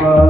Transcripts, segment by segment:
Bye.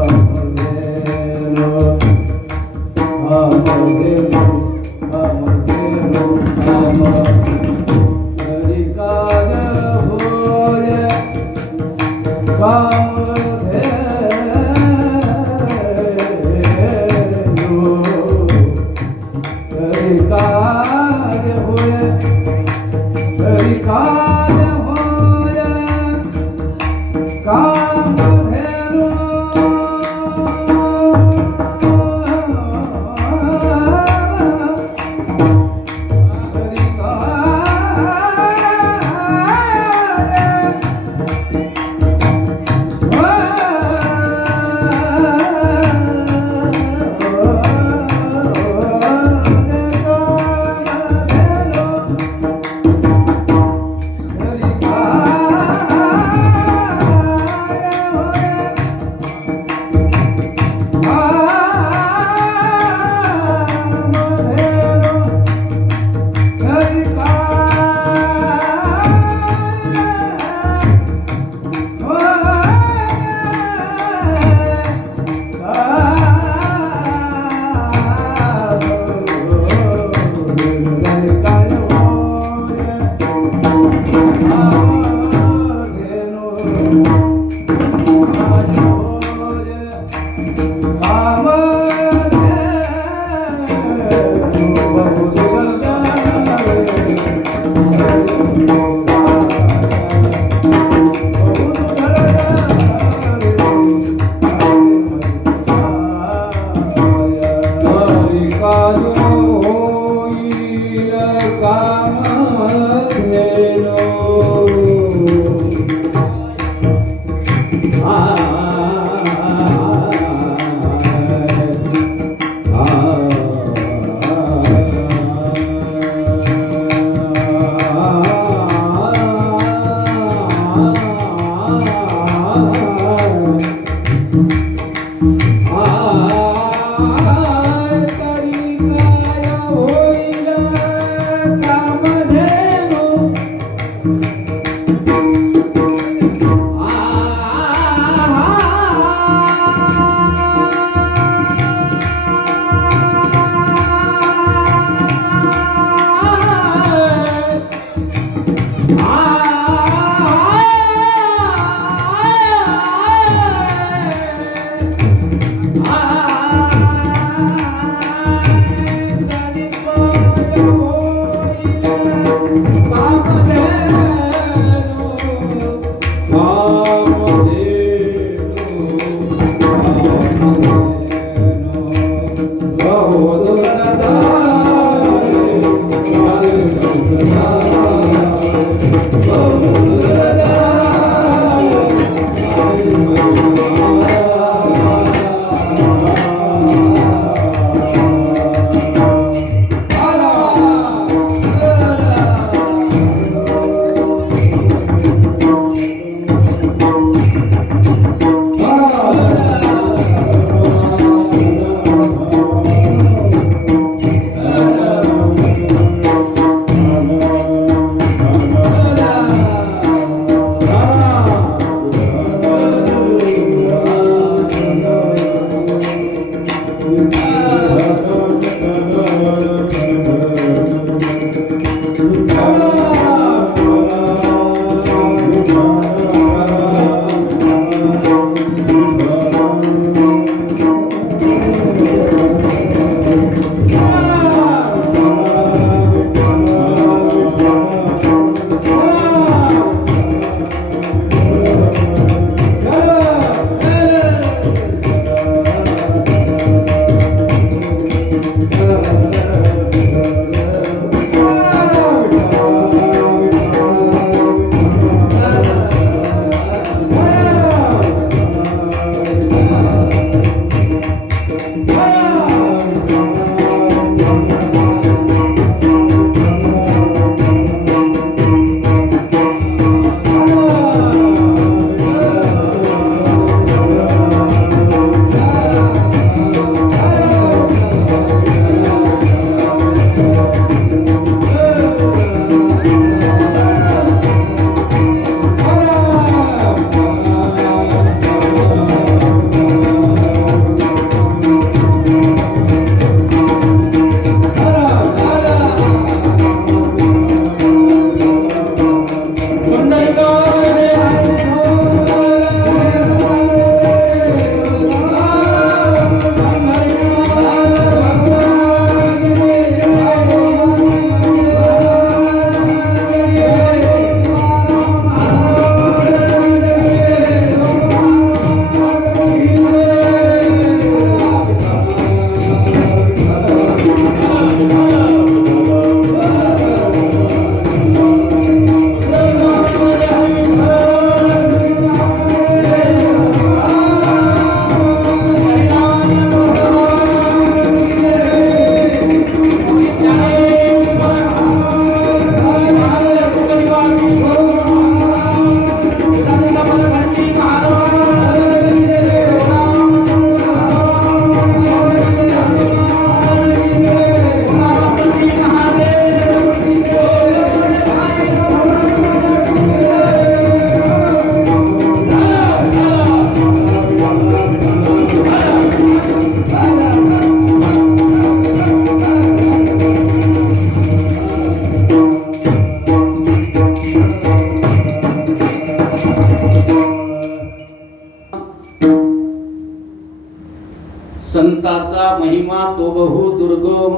संताचा महिमा तो बहु दुर्गम,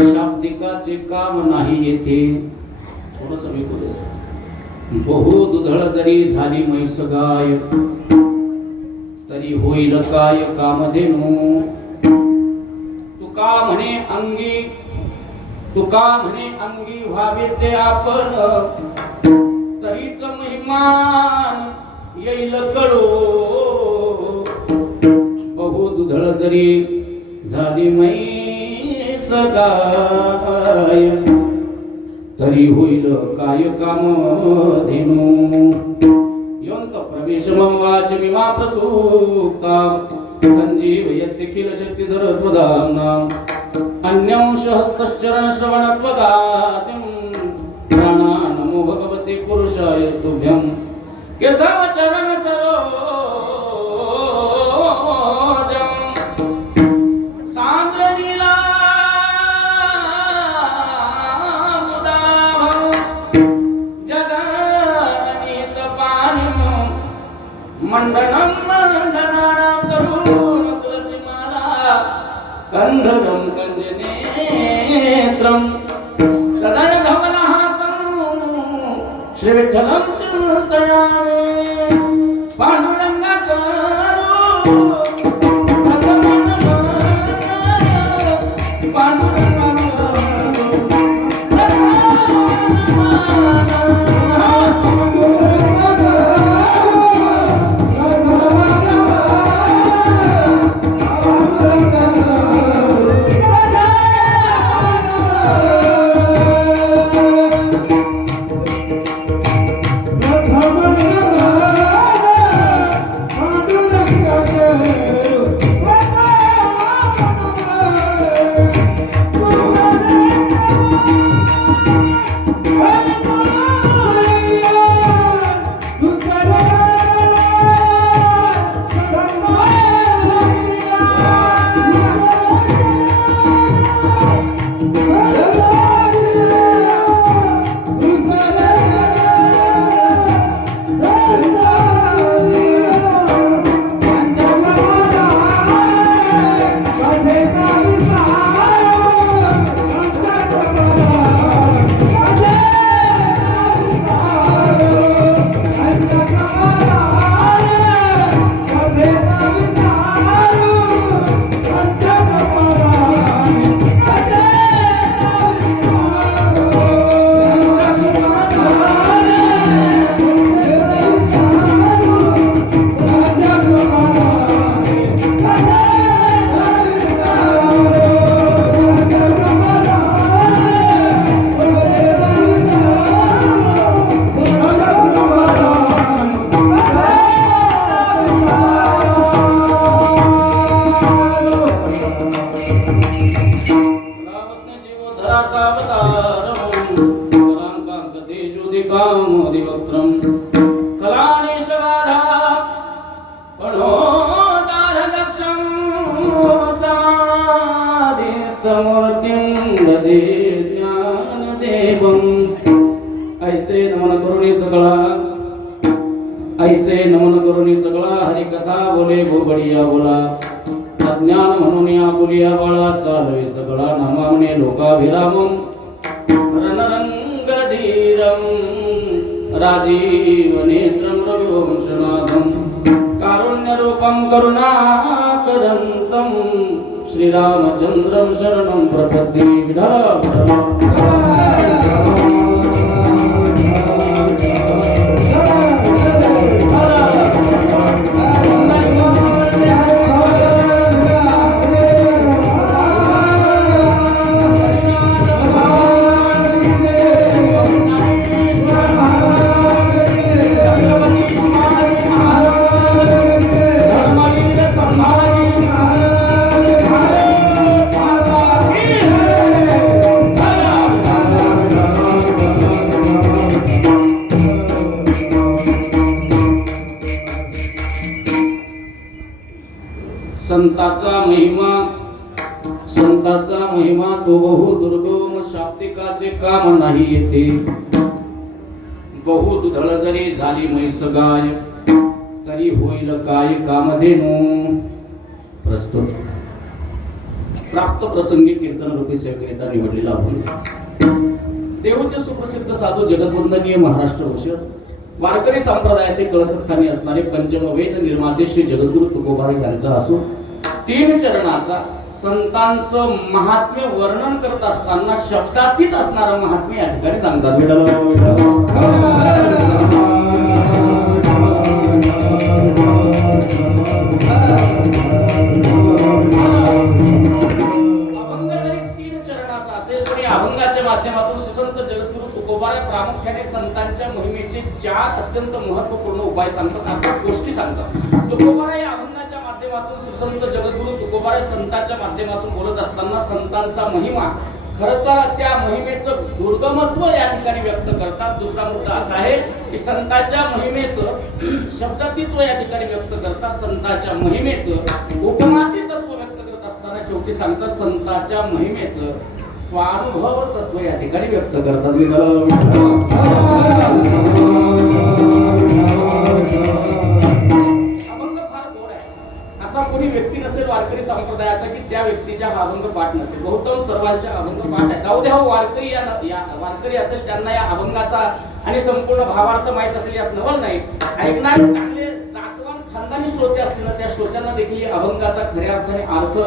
शाब्दिकाचे काम नाही येथे. थोडस मी बोलू. बहु दुधळ जरी झाली म्हैस गाय, तरी होईल काय कामधेनू. तुका म्हणे अंगी व्हावे ते आपण, तरीच महिमान येईल कळो. बहु दुधळ जरी झाली म्हैस गाय, तरी होईल काय कामधेनू. योंत प्रवेशमं वाचमिमा प्रसूक्ता, संजीवयत्यखिल शक्तिधर स्वधाम्ना. अन्यांश हस्तश्चरण श्रवणत्वगातिं, प्राणा नमो भगवते पुरुषाय स्तुभ्यं. केशव चरण सरोजं सांद्र नीला मुदाभं, जगनीत पानिं मंडनं मंडनानां तरुण कंधरं कंजनेत्रं सदा धवलहासं श्रीविठ्ठलं चिन्तयामि पांडुरंगाकरो ऐसे नमन करुणी सगळा हरिकथा बोले भोबडिया बोला अज्ञान म्हणून या बोलिया बाळा चालवे सगळा नामाने लोकाभिरामम रणरंगधीरम राजीव नेत्रम रविवंशनाथम कारुण्यरूपम करुणाकरंतम श्रीरामचंद्रम शरणं प्रपद्ये विठला संताचा महिमा तो बहु दुर्गम शाब्दिकाचे काम नाही येते बहु दुधळ जरी झाली म्हैस गाय तरी होईल काय कामधेनू प्रस्तुत प्राप्त प्रसंगी कीर्तन रूपी सेवेकरिता निवडलेला आपण देऊचे सुप्रसिद्ध साधू जगद्वंदनीय महाराष्ट्र भूषण वारकरी संप्रदायाचे कळसस्थानी असणारे पंचमवेद निर्माते श्री जगद्गुरु तुकोबार यांचा असून 3 चरणाचा संतांचं महात्म्य वर्णन करत असताना शब्दातीत असणारं महात्म्य या ठिकाणी सांगतात अभंगाच्या माध्यमातून संत जगद्गुरु तुकोबा प्रामुख्याने संतांच्या महिमेचे 4 अत्यंत महत्वपूर्ण उपाय सांगतात, अशा गोष्टी सांगतात. तुकोबा या अभंगाच्या माध्यमातून संत जगद्गुरु तुकोबा संतांच्या माध्यमातून बोलत असताना संतांचा महिमा खरं तर त्या महिमेचं दुर्गमत्व या ठिकाणी व्यक्त करतात. दुसरा मुद्दा असा आहे की संतांच्या महिमेचं शब्दातीत्व या ठिकाणी व्यक्त करतात. संतांच्या महिमेचं उपमाती तत्व व्यक्त करत असताना शेवटी सांगतात संतांच्या महिमेचं स्वानुभव तत्व या ठिकाणी व्यक्त करतात. अभंग फार गोड आहे. असा कोणी व्यक्ती नसेल वारकरी संप्रदायाचा की त्या व्यक्तीच्या हा अभंग पाठ नसेल. बहुतांश सर्वांच्या अभंग पाठ आहे. जाऊ द्या हो, वारकरी वारकरी असेल त्यांना या अभंगाचा आणि संपूर्ण भावार्थ माहित असेल यात नवल नाही. ऐकणारे चांगले जातवान खानदानी श्रोते असतील ना, त्या श्रोत्यांना देखील या अभंगाचा खऱ्या अर्थाने अर्थ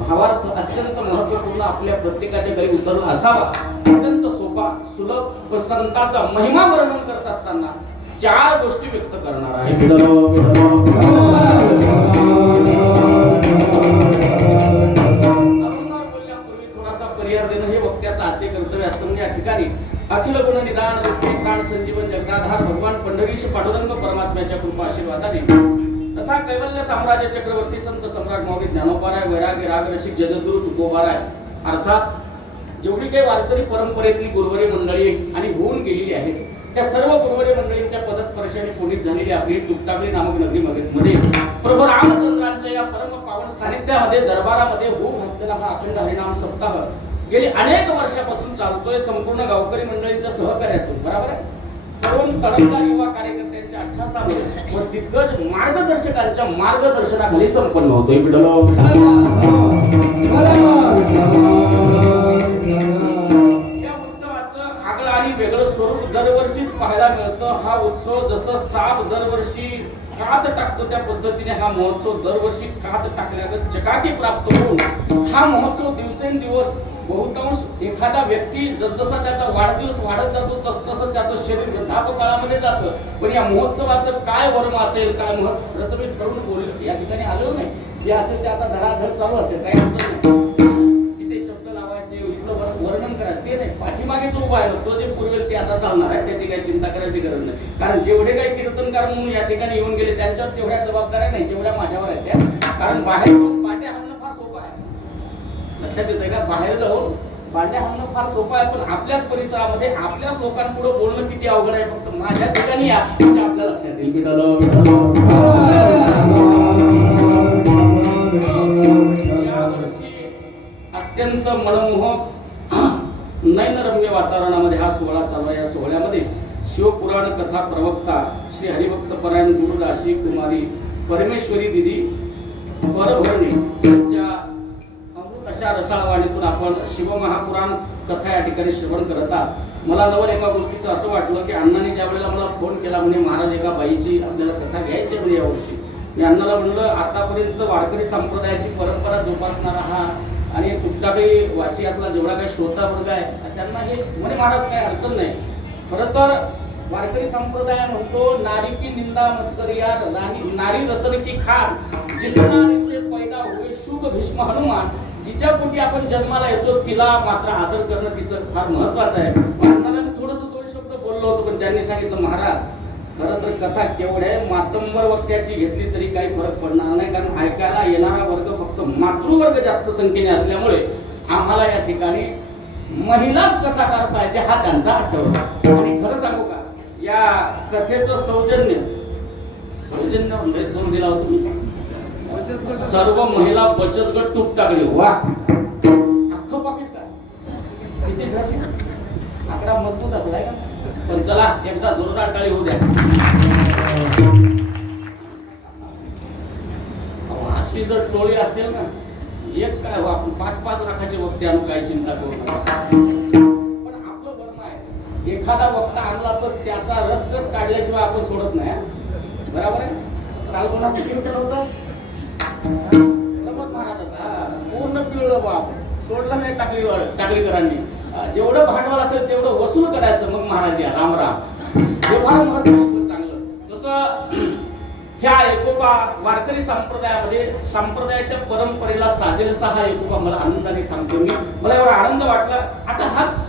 भावार्थ अत्यंत महत्त्वपूर्ण आपल्या प्रत्येकाच्या घरी उतरला असावा. अत्यंत सोपा सुलभ व संतांचा महिमा वर्णन करत असताना 4 गोष्टी व्यक्त करणार आहे. बोलण्यापूर्वी थोडासा परिहार देणं हे वक्त्याचं आद्य कर्तव्य असतं. या ठिकाणी अखिल गुण निदान प्राण संजीवन जगदाधार भगवान पंढरीश पांडुरंग परमात्म्याच्या कृपा आशीर्वादाने तथा कैवल्य साम्राज्य चक्रवर्ती संत सम्राट माऊली ज्ञानोबाराय वैरागी राग रसिक जगद्गुरु तुकोबाराय अर्थात जेवढी काही वारकरी परंपरेतली गुरुवारी मंडळी आणि होऊन गेलेली आहेत त्या सर्व गुरुवारी मंडळींच्या पदस्पर्शाने पुनीत झालेली आपली तुकटावली नामक नगरीमध्ये प्रभू रामचंद्रांच्या या परम पावन सानिध्यामध्ये दरबारामध्ये होऊ घातलेला हा अखंड हरिनाम सप्ताह गेली अनेक वर्षापासून चालतोय. संपूर्ण गावकरी मंडळींच्या सहकार्यातून बरोबर आहे. तरुण तडफदार युवा कार्यकर्त्यांच्या अठ्ठासामध्ये व दिग्गज मार्गदर्शकांच्या मार्गदर्शनाखाली संपन्न होतोय. या उत्सवाचं आगळं आणि वेगळं स्वरूप दरवर्षीच पाहायला मिळतं. हा उत्सव जसं साप दरवर्षी कात टाकतो त्या पद्धतीने हा महोत्सव दरवर्षी कात टाकण्यागत चकाकी प्राप्त होऊन हा महोत्सव दिवसेंदिवस बहुतांश एखादा व्यक्ती जसजसा त्याचा वाढदिवस वाढत जातो तसतसं त्याचं शरीर वृद्धापकाळामध्ये जातं. पण या महोत्सवाचं काय वर्म असेल काय महत्व खरं तर मी ठरवून बोल या ठिकाणी आलो नाही. जे असेल ते आता धडाधड चालू असेल काही अडचण नाही. इथे शब्द लावायचे इथलं वर्णन करायचं ते नाही. पाठीमागे जो उभा आहे तो जे पूर्वेल ते आता चालणार आहे त्याची काही चिंता करायची गरज नाही. कारण जेवढे काही कीर्तनकार म्हणून या ठिकाणी येऊन गेले त्यांच्यावर तेवढ्या जबाबदाऱ्या नाही जेवढ्या माझ्यावर आहेत त्या. कारण बाहेर जाऊन पाट्या हाणणं फार सोपं आहे. लक्षात येतंय का? बाहेर जाऊन पाट्या हाणणं फार सोपं आहे पण आपल्याच परिसरामध्ये आपल्याच लोकांपुढे बोलणं किती अवघड आहे. फक्त माझ्या ठिकाणी या म्हणजे आपल्या लक्षात येईल. अत्यंत मनमोहक नयनरम्य वातावरणामध्ये हा सोहळा चालू आहे. या सोहळ्यामध्ये शिवपुराण कथा प्रवक्ता श्री हरिभक्त परायण गुरुदासी कुमारी परमेश्वरी दिदी परभरणे यांच्या अमृत अशा रसाळवाणीतून आपण शिवमहापुराण कथा या ठिकाणी श्रवण करत आहात. मला नवल एका गोष्टीचं असं वाटलं की अण्णांनी ज्या वेळेला मला फोन केला म्हणे महाराज एका बाईची आपल्याला कथा घ्यायची म्हणजे यावर्षी मी अण्णाला म्हणलं आतापर्यंत वारकरी संप्रदायाची परंपरा जोपासणारा हा आणि तुकटाबाई वासियातला जेवढा काही श्रोता वर्ग आहे त्यांना हे म्हणे महाराज काही अडचण नाही. खरं तर वारकरी संप्रदाय म्हणतो नारी की निंदा मत कर यार नारी रतन की खान जिस नारी से पैदा हुए शुभ भीष्म हनुमान जिच्या पोटी आपण जन्माला येतो तिला मात्र आदर करणं तिचं फार महत्वाचं आहे. मला मी थोडंसं 2 शब्द बोललो होतो पण त्यांनी सांगितलं महाराज खरं तर कथा केवढ्या मातंबर वक्त्याची घेतली तरी काही फरक पडणार नाही. कारण ऐकायला येणारा वर्ग फक्त मातृवर्ग जास्त संख्येने असल्यामुळे आम्हाला या ठिकाणी महिलाच कथाकार पाहिजे हा त्यांचा आठवडा. आणि खरं सांगू का या कथेचं सौजन्य म्हणजे जोर दिला होता तुम्ही सर्व महिला बचत गट तुकटाकडे वा अख्खं पाकिट काय किती ठरली आकडा मजबूत असलाय का. पण चला एकदा जोरदार टाळी होऊ द्या. अशी जर टोळी असतील ना एक काय हो आपण 5-5 लाखाचे वक्ते आणू काही चिंता करू नका. पण आपलं धर्म आहे एखादा वक्ता आणला तर त्याचा रस काढल्याशिवाय आपण सोडत नाही. बरोबर आहे. काल कोणाचं कीर्तन होतं महाराजाचा पूर्ण पिळलं बाप सोडलं नाही टाकलीकरांनी. जेवढं भांडवल असेल तेवढं वसूल करायचं मग महाराज या राम राम हे फार महत्त्वाचं चांगलं. जसं ह्या एकोपा वारकरी संप्रदायामध्ये संप्रदायाच्या परंपरेला साजेलसा हा एकोपा मला आनंदाने सांगतो मी. मला एवढा आनंद वाटला. आता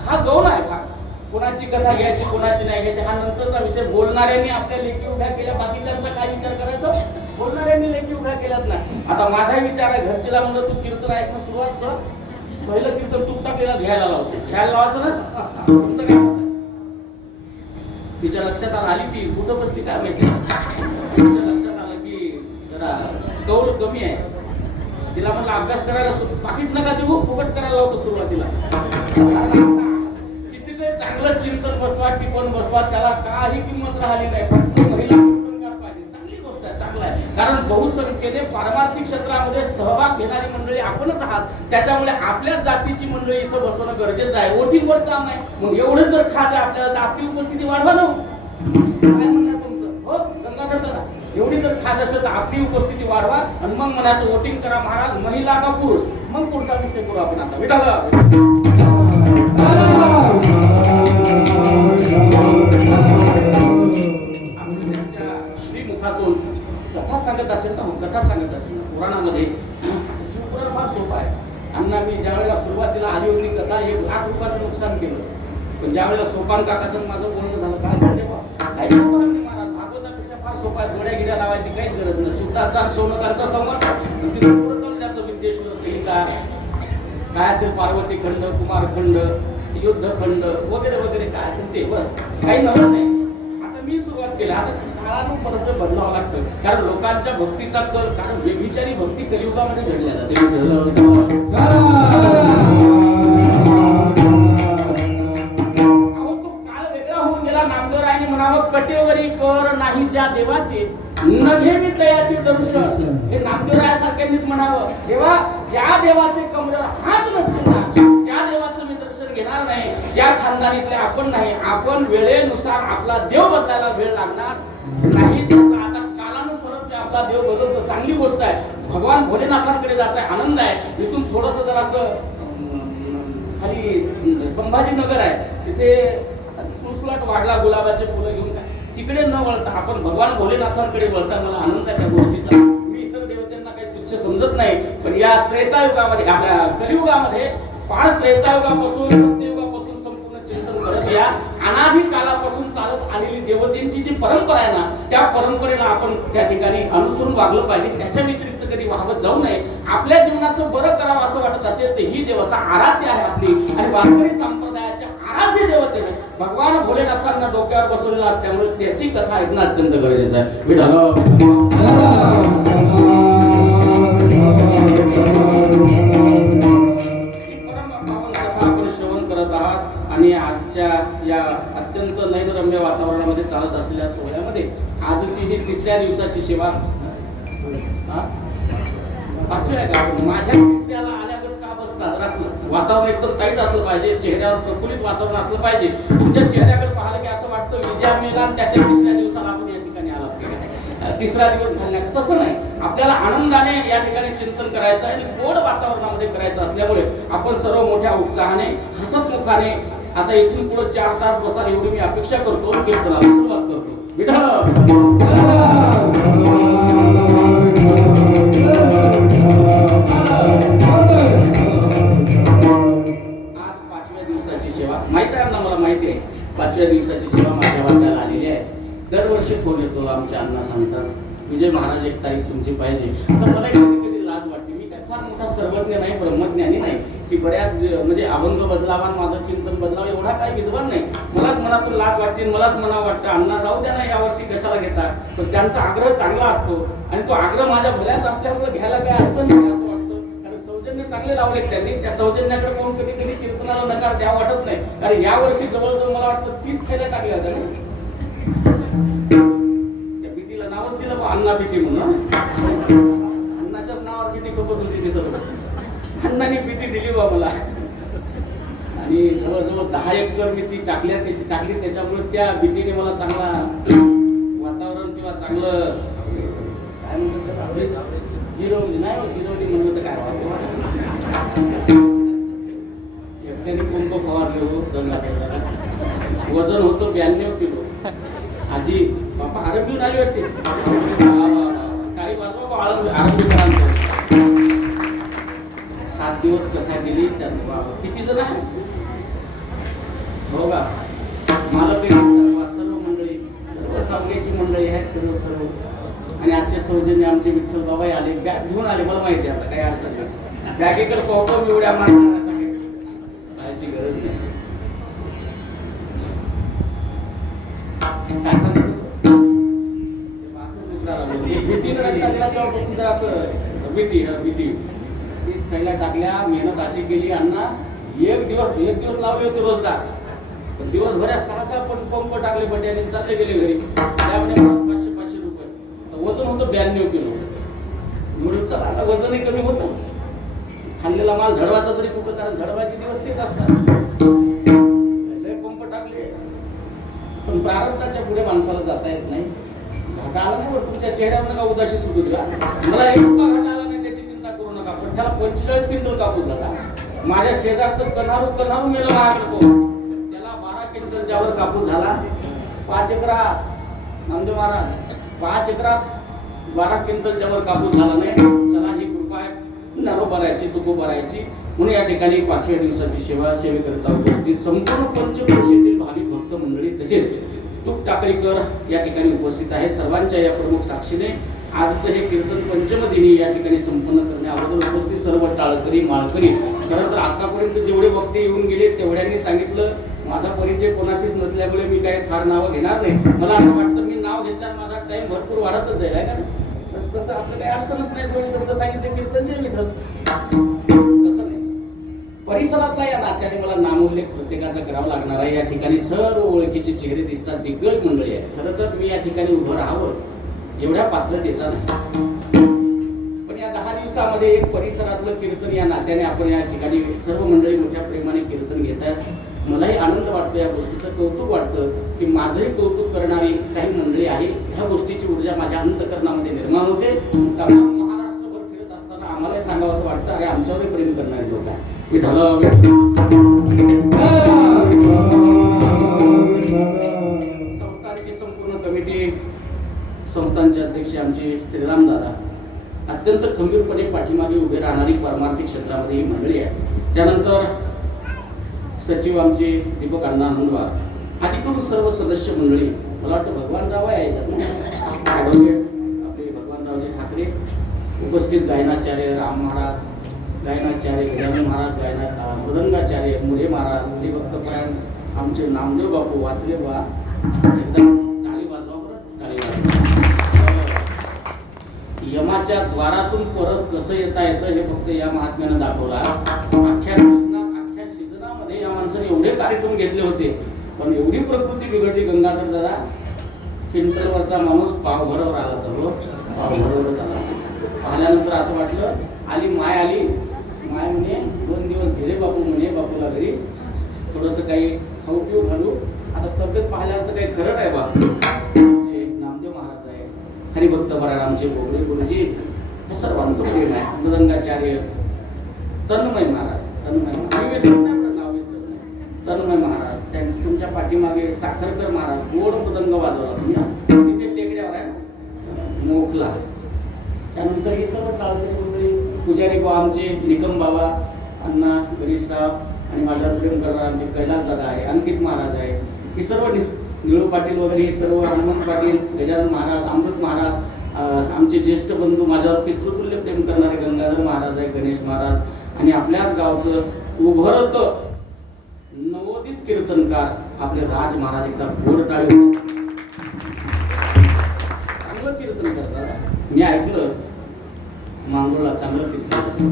हा गौण आहे का कोणाची कथा घ्यायची कोणाची नाही घ्यायची हा नंतरचा विषय. बोलणाऱ्यांनी आपल्या लेखी उभ्या केल्या बाकीच्यांचा काय विचार करायचा. बोलणाऱ्यांनी लेखी उभ्या केल्यात नाही. आता माझा विचार आहे घरचीला म्हणलं तू कीर्तन ऐकणं सुरुवात कर. पहिलं कीर्तन तुकटाकलेला घ्यायला लावायचं ना तुमचं काय तिच्या लक्षात आली ती कुठं बसली काय माहिती. तिच्या लक्षात आलं की जरा कौल कमी आहे. तिला म्हणलं अभ्यास करायला पाकिट नका देऊ फुकट करायला लावतो सुरुवातीला. किती काही चांगलं चिंतन बसवा टिपण बसवा त्याला काही किंमत राहिली नाही. फक्त महिला कीर्तनकार पाहिजे चांगली गोष्ट आहे चांगला आहे. कारण बहुसंख्येने पारमार्थिक क्षेत्रामध्ये सहभाग घेणारी मंडळी आपणच आहात. त्याच्यामुळे आपल्या जातीची मंडळी इथं बसवणं गरजेचं आहे. वोटिंगवर काम आहे. मग एवढं जर खास आहे आपल्याला तर आपली उपस्थिती वाढवा ना. काय म्हणणार तुमचं हो गंगाधर दादा? एवढी जर खास असेल तर आपली उपस्थिती वाढवा आणि मग म्हणायचं वोटिंग करा महाराज, महिला का पुरुष. मग कोणता विषय करू आपण आता विठाला. श्रीमुखातून कथा सांगत असेल ना, कथा सांगत असेल ना पुराणामध्ये, शिवपुराण फार सोपं आहे. अण्णा मी ज्या वेळेला सुरुवातीला आली होती कथा 1 लाख रुपयाचं नुकसान केलं. पण ज्या वेळेला सोपान काकाचं माझं बोलणं झालं काय म्हणते काही सोपं नाही महाराज, भागवतापेक्षा फार सोपा आहे. जोड्या गिड्या लावायची काहीच गरज नाही. सुताचा सोनकांचा संवाद तिथून पुढे चालू त्याचं विद्येश्वर संहिता काय असेल, पार्वती खंड, कुमार खंड, युद्ध खंड वगैरे वगैरे काय असेल ते बस, काही नवं नाही. आता मी सुरुवात केली. आता काळानुसार बदलावं लागतं. कारण लोकांच्या भक्तीचा कल, कारण व्यभिचारी भक्ती कलियुगामध्ये घडल्या जाते. कटेवरी कर नाही ज्या देवाचे, न घेवी दयाचे दर्शन. हे नामदेवरायासारख्यांनीच म्हणावं, देवा ज्या देवाचे कमरेवर हात नसतील ना, त्या देवाचं मी दर्शन घेणार नाही. त्या खानदानीतले आपण नाही. आपण वेळेनुसार आपला देव बदलायला वेळ लागणार नाही. तसं आता कालानुसार आपला देव बदलतो, चांगली गोष्ट आहे. भगवान भोलेनाथांकडे जात आहे, आनंद आहे. इथून थोडस जर असं खाली संभाजीनगर आहे, तिथे सुळसुळाट वाढला गुलाबाचे फुलं घेऊन तिकडे न वळता आपण भगवान भोलेनाथांकडे वळता मला आनंद आहे त्या गोष्टीचा. मी इतर देवतांना काही तुच्छ समजत नाही. पण या त्रेतायुगामध्ये, आपल्या कलियुगामध्ये, पार त्रेतायुगापासून सत्ययुगापासून संपूर्ण चिंतन करत या अनादी कालापासून चालत आलेली देवतेंची जी परंपरा आहे ना, त्या परंपरेला आपण त्या ठिकाणी अनुसरून वागलं पाहिजे. त्याच्या व्यतिरिक्त कधी वाहवत जाऊ नये. आपल्या जीवनाचं बरं करावं असं वाटत असेल तर ही देवता आराध्य आहे आपली, आणि वारकरी संप्रदायाच्या आराध्य देवते भगवान भोलेनाथांना डोक्यावर बसवलेला असल्यामुळे त्याची कथा ऐकणं अत्यंत गरजेचं आहे. विठ्ठल आपण श्रवण करत आहात. आणि आजच्या या अत्यंत नैनरम्य वातावरणामध्ये चालत असलेल्या सोहळ्यामध्ये आजची ही 3ऱ्या दिवसाची सेवा, 5व्या का माझ्या 3ऱ्याला आल्यागत का बसतात असलं वातावरण एकदम टाईट असलं पाहिजे, चेहऱ्यावर प्रफुल्लित वातावरण असलं पाहिजे. तुमच्या चेहऱ्याकडे पाहिलं की असं वाटतं विजया मेला आणि त्याच्या 3ऱ्या दिवसाला आपण या ठिकाणी आलो. 3रा दिवस घालण्यात तसं नाही. आपल्याला आनंदाने या ठिकाणी चिंतन करायचं आणि गोड वातावरणामध्ये करायचं असल्यामुळे आपण सर्व मोठ्या उत्साहाने, हसतमुखाने आता इथून पुढे 4 तास बसाल एवढी मी अपेक्षा करतो. कीर्तनाला सुरुवात करतो. विठ्ठल माहिती आहे ना, मला माहिती आहे 5व्या दिवसाची सेवा माझ्या वाट्याला आलेली आहे. दरवर्षी फोन येतो, आमच्या अण्णा सांगतात विजय महाराज 1 तारीख तुमची पाहिजे. आता मला कधी कधी लाज वाटते. मी काय फार मोठा सर्वज्ञ नाही, ब्रह्मज्ञानी नाही की बऱ्याच म्हणजे अभंग बदलावा, माझं चिंतन बदलावं एवढा काही विद्वान नाही. मलाच मनातून लाज वाटते, मलाच मनावर वाटतं अण्णा राहू द्या ना, यावर्षी कशाला घेतात. पण त्यांचा आग्रह चांगला असतो आणि तो आग्रह माझ्या भल्याचा असल्यामुळे घ्यायला काय अडचण नाही असं वाटतं. कारण सौजन्य चांगले लावलेत त्यांनी. त्या सौजन्याकडे कोण कधी कधी कीर्तनाला नकार द्या वाटत नाही. कारण यावर्षी जवळजवळ मला वाटतं 30 थैल्या टाकल्या होत्या ना. त्या भीतीला नावच दिलं बा, अण्णा भीती म्हणून. अण्णाच्याच नावावर भीती खपत होती ती सर्व. अण्णाने भीती दिली बा मला. आणि जवळजवळ 10 एकर मी ती टाकली. त्याच्यामुळे त्या भीतीने मला चांगला वातावरण किंवा चांगलं काय म्हणतात जिरवली म्हणलं तर काय एकट्याने कोणतं फवारले हो गंगाधर. वजन होतं 92 किलो. आजी बापा आरोग्य आली वाटते. काही वाजवा आरोग्य 7 दिवस कथा केली. किती जण आहे हो का? मला काही सर्व मंडळी, सर्व सावंग्याची मंडळी आहे, सर्व. आणि आजचे सौजन्य आमचे विठ्ठल बाबा आले, बॅग घेऊन आले. मला माहिती आहे आता काही अडचण नाही. बॅगेकडे पाहतो मी उड्या मारणार आता कायची गरज नाही. काय सांगत भीतीपासून तर असं भीती 30 थैल्या टाकल्या. मेहनत अशी केली अण्णा. एक दिवस लावले होते रोजगार. दिवसभरात 6 पंप टाकले बड्याने चालले गेले घरी. त्यामध्ये 500 रुपये वजन होतं होतं 92 किलो. म्हणून चला आता वजनही कमी होतं, खाल्लेला माल झडवायचा तरी कुठं, कारण झडवायचे दिवस तेच असतात. लय पंप टाकले पण प्रारब्धाच्या पुढे माणसाला जाता येत नाही. घाटा आला नाही बरं, तुमच्या चेहऱ्यावर नका उदासी सुटू द्या. मला 1 रुपया घाटा आला नाही त्याची चिंता करू नका, पण त्याला 45 क्विंटल कापूस झाला. माझ्या शेजारचं कन्हारू मेलं महागडको, त्याला 12 क्विंटलच्या वर कापूस झाला. 5 एकरात नामदेव महाराज 5 एकरात 12 क्विंटलच्या वर कापूस झाला नाही. चला ही कृपा आहे नारोबारायची तुकोबारायची. म्हणून या ठिकाणी 5व्या दिवसाची सेवेकरिता उपस्थित संपूर्ण पंचक्रोशीतील भाविक भक्त मंडळी तसेच तूप टाकळीकर या ठिकाणी उपस्थित आहे. सर्वांच्या या प्रमुख साक्षीने आजचं हे कीर्तन पंचमदिनी या ठिकाणी संपन्न करण्याअगोदर उपस्थित सर्व टाळकरी माळकरी, खरं तर आतापर्यंत जेवढे वक्ते येऊन गेले तेवढ्यांनी सांगितलं. माझा परिचय कोणाशीच नसल्यामुळे मी काही फार नावं घेणार नाही. मला असं वाटतं मी नाव घेतल्यावर माझा टाइम भरपूर वाढतच जाईल आहे का. तसं आपलं काही अडचणच नाही. 2 शब्द सांगितले कीर्तन जय विठ्ठल, तसं नाही. परिसरातला या नात्याने मला नामोल्लेख प्रत्येकाचा करावा लागणार आहे. या ठिकाणी सर्व ओळखीचे चेहरे दिसतात, दिग्गज मंडळी आहे. खरं तर मी या ठिकाणी उभं राहावं एवढ्या पात्रतेचा नाही, पण या 10 दिवसामध्ये एक परिसरातलं कीर्तन या नात्याने आपण या ठिकाणी सर्व मंडळी मोठ्या प्रेमाने कीर्तन घेत आहेत. मलाही आनंद वाटतो, या गोष्टीचं कौतुक वाटतं की माझंही कौतुक करणारी काही मंडळी आहे. ह्या गोष्टीची ऊर्जा माझ्या अंतःकरणामध्ये निर्माण होते. तमाम महाराष्ट्रभर फिरत असताना आम्हाला सांगावं असं वाटतं, अरे आमच्यावर प्रेम करणारे लोक आहे. संस्थानची संपूर्ण कमिटी, संस्थानचे अध्यक्ष आमचे श्रीराम दादा, अत्यंत खंबीरपणे पाठीमागे उभे राहणारी परमार्थिक क्षेत्रामध्ये ही मंडळी आहे. त्यानंतर सचिव आमचे दीपक अण्णा नंदवार, अधिकृत सर्व सदस्य मंडळी. मला वाटतं भगवानराव आहे याच्यात, ॲडव्होकेट आपले भगवानरावजी ठाकरे उपस्थित, गायनाचार्य राम महाराज गायनाचार्य, गजानन महाराज गायना, मृदंगाचार्य मुरे महाराज, हरिभक्तपरायण आमचे नामदेव बापू वाचले बा. एकदम टाळी वाजवा बरं, टाळी वाजवा. यमाच्या द्वारातून परत कसं येता येतं हे फक्त या महात्म्यानं दाखवला. अख्ख्या सीझनामध्ये या माणसाने एवढे कार्यक्रम घेतले होते, पण एवढी प्रकृती बिघडली गंगाधर दादा, क्विंटलवरचा माणूस पावभरावर आला. सर्व पावभरावर झाला. पाहिल्यानंतर असं वाटलं आली माय म्हणे 2 दिवस गेले बापू म्हणे बापूला घरी, थोडंसं काही खाऊ पिऊ घालू. आता तब्येत पाहिल्यानंतर काही खरं आहे बा. नामदेव महाराज आहे, हरिभक्तपरायण आमचे बोगडे गुरुजी, हे सर्वांचं प्रेम आहे. मृदंगाचार्य तन्मय महाराज, नाव विसरत नाही, तन्मय महाराज, तुमच्या पाठीमागे साखरकर महाराज, गोड मृदंग वाजवला तुम्ही, तिथे टेकड्यावर आहे मोखला. त्यानंतर ही सर्व टाळकरी मंडळी, पुजारी बा आमचे निकम बाबा, अण्णा गणेशराव आणि माझ्यावर प्रेम करणारा आमचे कैलास दादा आहे, अंकित महाराज आहे. ही सर्व निळू पाटील वगैरे, ही सर्व हनुमंत पाटील, गजानन महाराज, अमृत महाराज, आमचे ज्येष्ठ बंधू, माझ्यावर पितृतुल्य प्रेम करणारे गंगाधर महाराज आहे, गणेश महाराज, आणि आपल्याच गावचं उभरत नवोदित कीर्तनकार आपले राज महाराज. एकदा गोड टाळी, चांगलं कीर्तन करतात. मी ऐकलं मांगोळला चांगलं कीर्तन,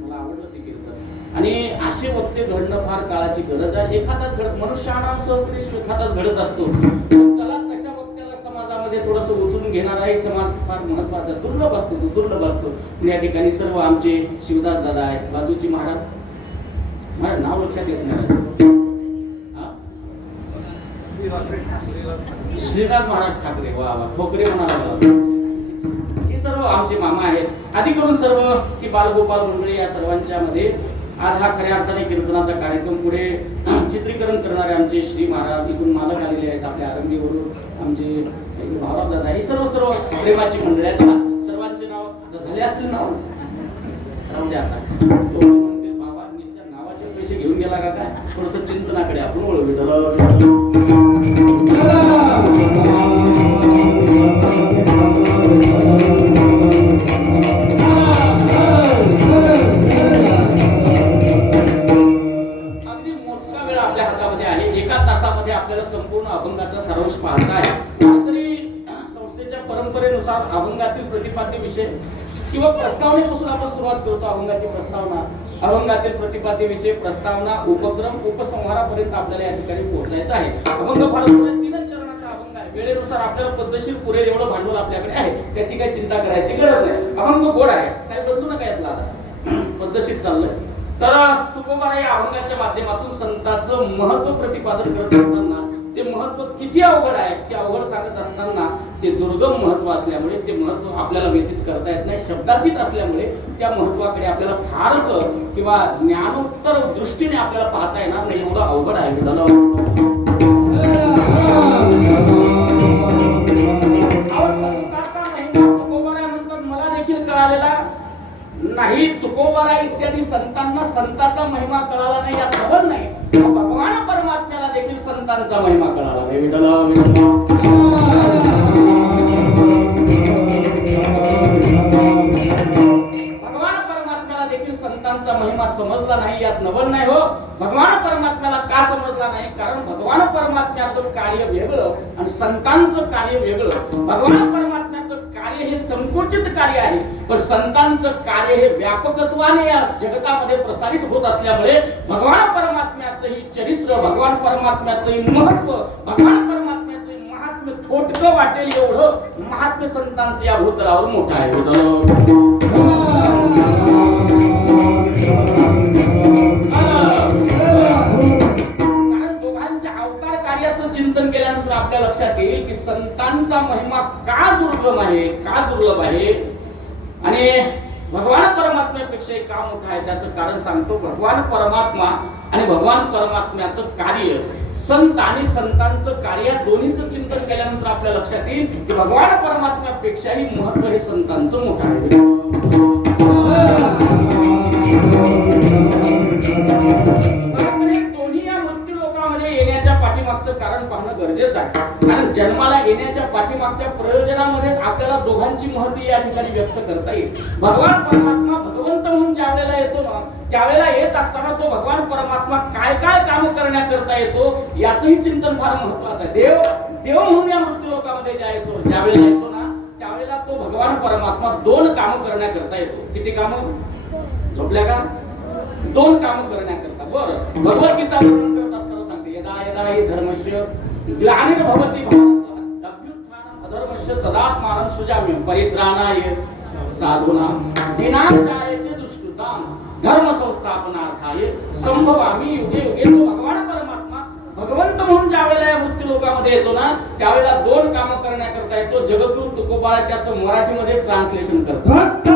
मला आवडलं ते कीर्तन. आणि असे वक्ते घडणं फार काळाची गरज आहे. एखादाच घडत, मनुष्याणां सहस्रेश एखादाच घडत असतो. चला तशा वक्त्याला समाजामध्ये थोडंसं उचलून घेणाराही समाज फार महत्वाचा, दुर्लभ असतो, तो दुर्लभ असतो. या ठिकाणी सर्व आमचे शिवदास दादा आहेत, बाजूची महाराज, माझं नाव लक्षात येत नाही, श्रीनाथ महाराज ठाकरे, वा वा, ठोकरे म्हणाला. हे सर्व आमचे मामा आहेत. आधी करून सर्व की बालगोपाल मंडळी, या सर्वांच्या मध्ये आज हा खऱ्या अर्थाने कीर्तनाचा कार्यक्रम पुढे चित्रीकरण करणारे आमचे श्री महाराज इथून मालक आलेले आहेत, आपल्या आरंभीवरून आमचे भावराव दादा, ही सर्व प्रेमाची मंडळाच्या सर्वांचे नाव झाले असतील, नाव राहू द्या. आता बाबा नुसत्या नावाचे पैसे घेऊन गेला का काय, थोडस चिंतनाकडे आपण वळू. आपल्याला संपूर्ण अभंगाचा सारांश पाहायचा आहे. तरी संस्थेच्या परंपरेनुसार अभंगातील प्रतिपाद्य विषय किंवा प्रस्तावनेपासून आपण सुरुवात करतो. अभंगाची प्रस्तावना, अभंगातील प्रतिपाद्य विषय, प्रस्तावना, उपक्रम, उपसंहारापर्यंत आपल्याला या ठिकाणी पोहोचायचं आहे. अभंग फार 3 चरणाचा अभंग आहे. वेळेनुसार आपल्याला पद्धतशीर पुरेल एवढं भांडवल आपल्याकडे आहे, त्याची काही चिंता करायची गरज नाही. अभंग गोड आहे, काही बदलू नका यातला आता, पद्धतशीर चाललंय. तर तुकोबाराय या अभंगाच्या माध्यमातून संतांचं महत्व प्रतिपादन करत असताना ते महत्व किती अवघड आहे ते अवघड सांगत असताना ते दुर्गम महत्व असल्यामुळे ते महत्व आपल्याला व्यतीत करता येत नाही, शब्दातीत असल्यामुळे त्या महत्वाकडे आपल्याला फारसं किंवा ज्ञानोत्तर दृष्टीने आपल्याला पाहता येणार नाही, एवढं अवघड आहे. तुकोबाराय म्हणतात मला देखील कळालेला नाही, तुकोबाराय इत्यादी संतांना संतांचा महिमा कळाला नाही यात नवल नाही, भगवान परमात्म्याला देखील संतांचा महिमा कळाला नाही. भगवान परमात्म्याला देखील संतांचा महिमा समजला नाही यात नवल नाही. हो, भगवान परमात्म्याला का समजला नाही? कारण भगवान परमात्म्याचं कार्य वेगळं आणि संतांचं कार्य वेगळं. भगवान परमात्म्याचं कार्य हे संकुचित कार्य आहे, पण संतांचं कार्य हे व्यापकत्वाने या जगतामध्ये प्रसारित होत असल्यामुळे भगवान परमात्म्याचं ही चरित्र, भगवान परमात्म्याचं ही महत्व, भगवान परमात्म्याचं महात्म्य थोडकं वाटेल एवढं महात्म्य संतांचं या भूतलावर मोठं आहे. चिंतन केल्यानंतर आपल्या लक्षात येईल की संतांचा महिमा का दुर्गम आहे, का दुर्लभ आहे आणि भगवान परमात्म्यापेक्षा का मोठा आहे. त्याचं कारण सांगतो. भगवान परमात्मा आणि भगवान परमात्म्याचं कार्य, संत आणि संतांचं कार्य दोन्हीचं चिंतन केल्यानंतर आपल्या लक्षात येईल की भगवान परमात्म्यापेक्षाही महत्व हे संतांचं मोठं आहे. पाठीमागचं कारण पाहणं गरजेचं आहे, कारण जन्माला येण्याच्या पाठीमागच्या प्रयोजनामध्येच आपल्याला दोघांची महत्व या ठिकाणी व्यक्त करता येईल. भगवान परमात्मा भगवंत म्हणून ज्या वेळेला येतो ना, त्यावेळेला येत असताना तो भगवान परमात्मा काय काय काम करण्याकरता येतो याचंही चिंतन फार महत्वाचं आहे. देव म्हणून या मृत्यू लोकामध्ये ज्या वेळेला येतो ना, त्यावेळेला तो भगवान परमात्मा दोन काम करण्याकरता येतो. किती काम? झोपल्या का? दोन काम करण्याकरता. बरं, भगवद्गीता वर्णन करत असताना यदा यदा हि धर्मस्य ग्लानिर्भवति भारत अभ्युत्थानम् अधर्मस्य तदात्मानं सृजाम्यहं परित्राणाय साधूनां विनाशाय च दुष्कृतां धर्म संस्थापनार्थाय संभवामि युगे युगे. तो भगवान परमात्मा भगवंत म्हणून ज्या वेळेला या मृत्यू लोकामध्ये येतो ना, त्यावेळेला दोन कामं करण्याकरता येतो. जगद्गुरु तुकोबाराय त्याचं मराठीमध्ये ट्रान्सलेशन करतात.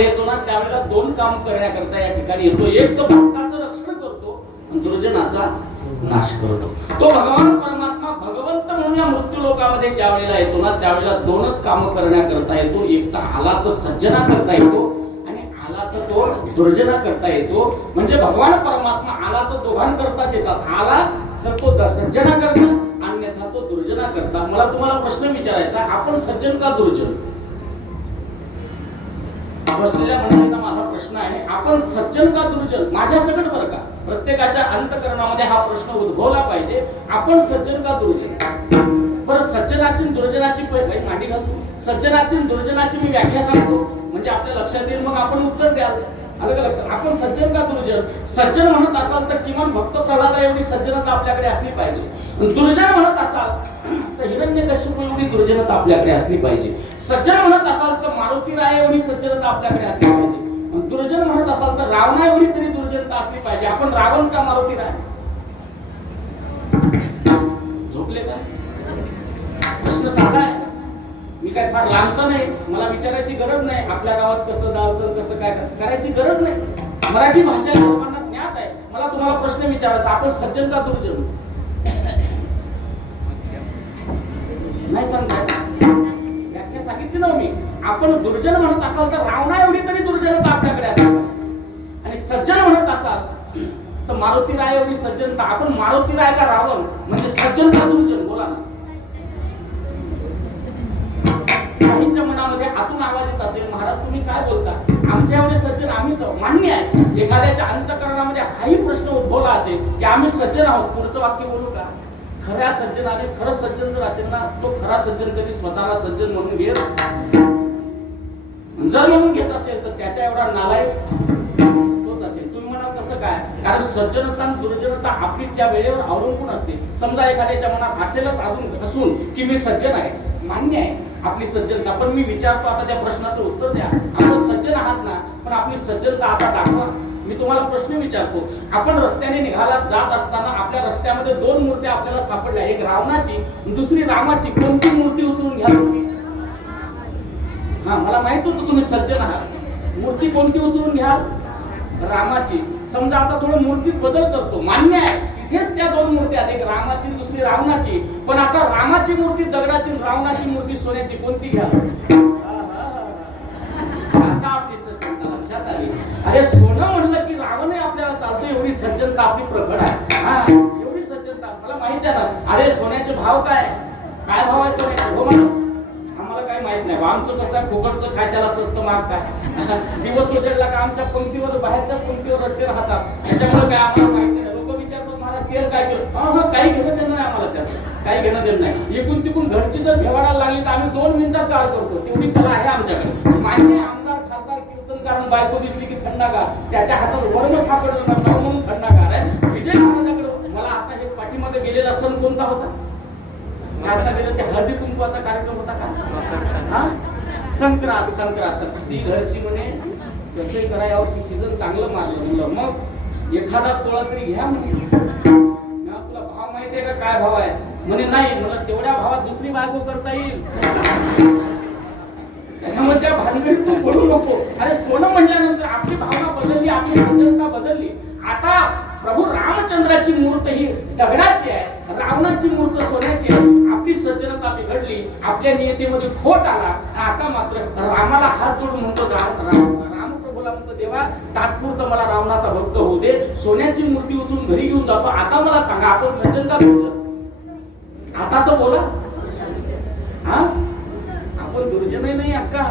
येतो ना त्यावेळेला दोन काम करण्याकरता या ठिकाणी येतो. एक तो भक्ताचं रक्षण करतो आणि दुर्जनाचा नाश करतो. तो भगवान परमात्मा भगवंत म्हणून या मृत्यू लोकामध्ये ज्या वेळेला येतो ना त्यावेळेला दोनच काम करण्याकरता येतो. एक तर आला तर सज्जना करता येतो आणि आला तर तो दुर्जना करता येतो. म्हणजे भगवान परमात्मा आला तर दोघांकरताच येतात. आला तर तो सज्जना करता अन्यथा तो दुर्जना करता. मला तुम्हाला प्रश्न विचारायचा, आपण सज्जन का दुर्जन? बसलेल्या मंडळींना माझा प्रश्न आहे, आपण सज्जन का दुर्जन? माझ्या सकट बरं का, प्रत्येकाच्या अंतःकरणामध्ये हा प्रश्न उद्भवला पाहिजे. आपण सज्जन का दुर्जन? बरं, सज्जनाची दुर्जनाची मांडी घालतो. सज्जनाची दुर्जनाची मी व्याख्या सांगतो म्हणजे आपल्या लक्षात येईल, मग आपण उत्तर द्याल. आलं का लक्षात? आपण सज्जन का दुर्जन? सज्जन म्हणत असाल तर किमान भक्त प्रल्हादा एवढी सज्जनता आपल्याकडे असली पाहिजे. दुर्जन म्हणत असाल तर हिरण्यकश्यप एवढी दुर्जनता आपल्याकडे असली पाहिजे. सज्जन म्हणत असाल तर मारुती राय एवढी सज्जनता आपल्याकडे असली पाहिजे. दुर्जन म्हणत असाल तर रावणा एवढी तरी दुर्जनता असली पाहिजे. आपण रावण का मारुती राय? झोपले का? प्रश्न साधा आहे, मी काय फार लांबचा नाही, मला विचारायची गरज नाही. आपल्या गावात कसं जावं कसं काय करायची गरज नाही. मराठी भाषा सर्वांना ज्ञात आहे. मला तुम्हाला प्रश्न विचारायचा, आपण सज्जन का दुर्जन? नाही सांगताय? व्याख्या सांगितली ना मी. आपण दुर्जन म्हणत असाल तर रावणा एवढी तरी दुर्जनता आपल्याकडे असली पाहिजे. आणि सज्जन म्हणत असाल तर मारुती राय एवढी सज्जनता. आपण मारुती राय का रावण? म्हणजे सज्जन का दुर्जन? बोला ना. काहींच्या मनामध्ये आतून आवाज येत असेल, महाराज तुम्ही काय बोलता, आमच्या एवढे सज्जन आम्हीच आहोत. मान्य आहे. एखाद्याच्या अंतःकरणामध्ये हाही प्रश्न उद्भवला असेल की आम्ही सज्जन आहोत, पुढचं वाक्य बोलू का? खऱ्या सज्जनाने, खरं सज्जन जर असेल ना, तो खरा सज्जन कधी स्वतःला सज्जन म्हणून घेत, जर म्हणून घेत असेल तर त्याच्या एवढा नालायक तोच असेल. तुम्ही म्हणा कसं काय? कारण सज्जनता आणि दुर्जनता आपली त्या वेळेवर अवलंबून असते. समजा एखाद्याच्या मनात असेलच अजून असून की मी सज्जन आहे, मान्य आहे आपली सज्जनता, पण मी विचारतो आता त्या प्रश्नाचं उत्तर द्या. आपण सज्जन आहात ना, पण आपली सज्जनता आता दाखवा. मी तुम्हाला प्रश्न विचारतो, आपण रस्त्याने निघाला जात असताना आपल्या रस्त्यामध्ये दोन मूर्त्या आपल्याला सापडल्या, एक रावणाची दुसरी रामाची. कोणती मूर्ती उचलून घ्या तुम्ही? हा, मला माहित होतं तुम्ही सज्जन आहात. मूर्ती कोणती उचलून घ्याल? रामाची. समजा आता थोडं मूर्तीत बदल करतो, मान्य आहे तिथेच त्या दोन मूर्त्या आहेत, एक रामाची दुसरी रावणाची. पण आता रामाची मूर्ती दगडाची, रावणाची मूर्ती सोन्याची, कोणती घ्याल? आता आपली सज्जनता लक्षात आली. अरे सोनं म्हणलं की रावण आपल्याला चालतं, एवढी सज्जनता आपली प्रखड आहे. हा, एवढी सज्जनता मला माहिती आहे ना. अरे सोन्याचे भाव काय काय भाव आहे सोन्याचे? हो म्हणा, आम्हाला काही माहित नाही. आमचं कसं फुकटचं खाय त्याला स्वस्त महाग काय. दिवस उजेडला का आमच्या पंक्तीवर बाहेरच्या पंक्तीवर रट्टे राहतात, त्याच्यामुळे काय आम्हाला माहिती नाही. लोक विचारतात मला तेल काय केलं, हा काही घेणं देणं नाही आम्हाला, त्याचं काही घेणं देणं नाही. एकूण तिकून घरची जर भेवाडायला लागली तर आम्ही 2 मिनिटात कार करतो, तेवढी कला आहे आमच्याकडे. मान्य आमदार खासदार कीर्तनकार बायको दिसली की थंडागार, त्याच्या हातात वर्ण सापडलं नसावं म्हणून थंडागार आहे. विजय महाराजांकडे मला आता हे पाठीमध्ये गेलेला सण कोणता होता? आता गेलं ते हळदी कुंकवाचा कार्यक्रम होता का? संक्रांत. ती घरची म्हणे कसे करा, यावर्षी सीझन चांगलं मारलं. म्हणलं मग एखादा तोळा तरी घ्या म्हणे. तुला भाव माहितीये का काय भाव आहे? म्हणे नाही. मला तेवढ्या भावात दुसरी बायको करता येईल, त्याच्यामुळे त्या भानगडीत तू पडू नको. अरे सोनं म्हणल्यानंतर आपली भावना बदलली, आपली सज्जनता बदलली. आता प्रभू रामचंद्राची मूर्त ही दगडाची आहे, रावणाची मूर्त सोन्याची आहे. आपली सज्जनता बिघडली, आपल्या नियतीमध्ये खोट आला. आता मात्र रामाला हात जोडून म्हणतो, राम प्रभूला म्हणतो, देवा तात्पुरतं मला रावणाचा भक्त होऊ दे, सोन्याची मूर्ती उचलून घरी घेऊन जातो. आता मला सांगा, आपण सज्जनता दुर्जन? आता तर बोला. हा, आपण दुर्जनही नाही अक्का,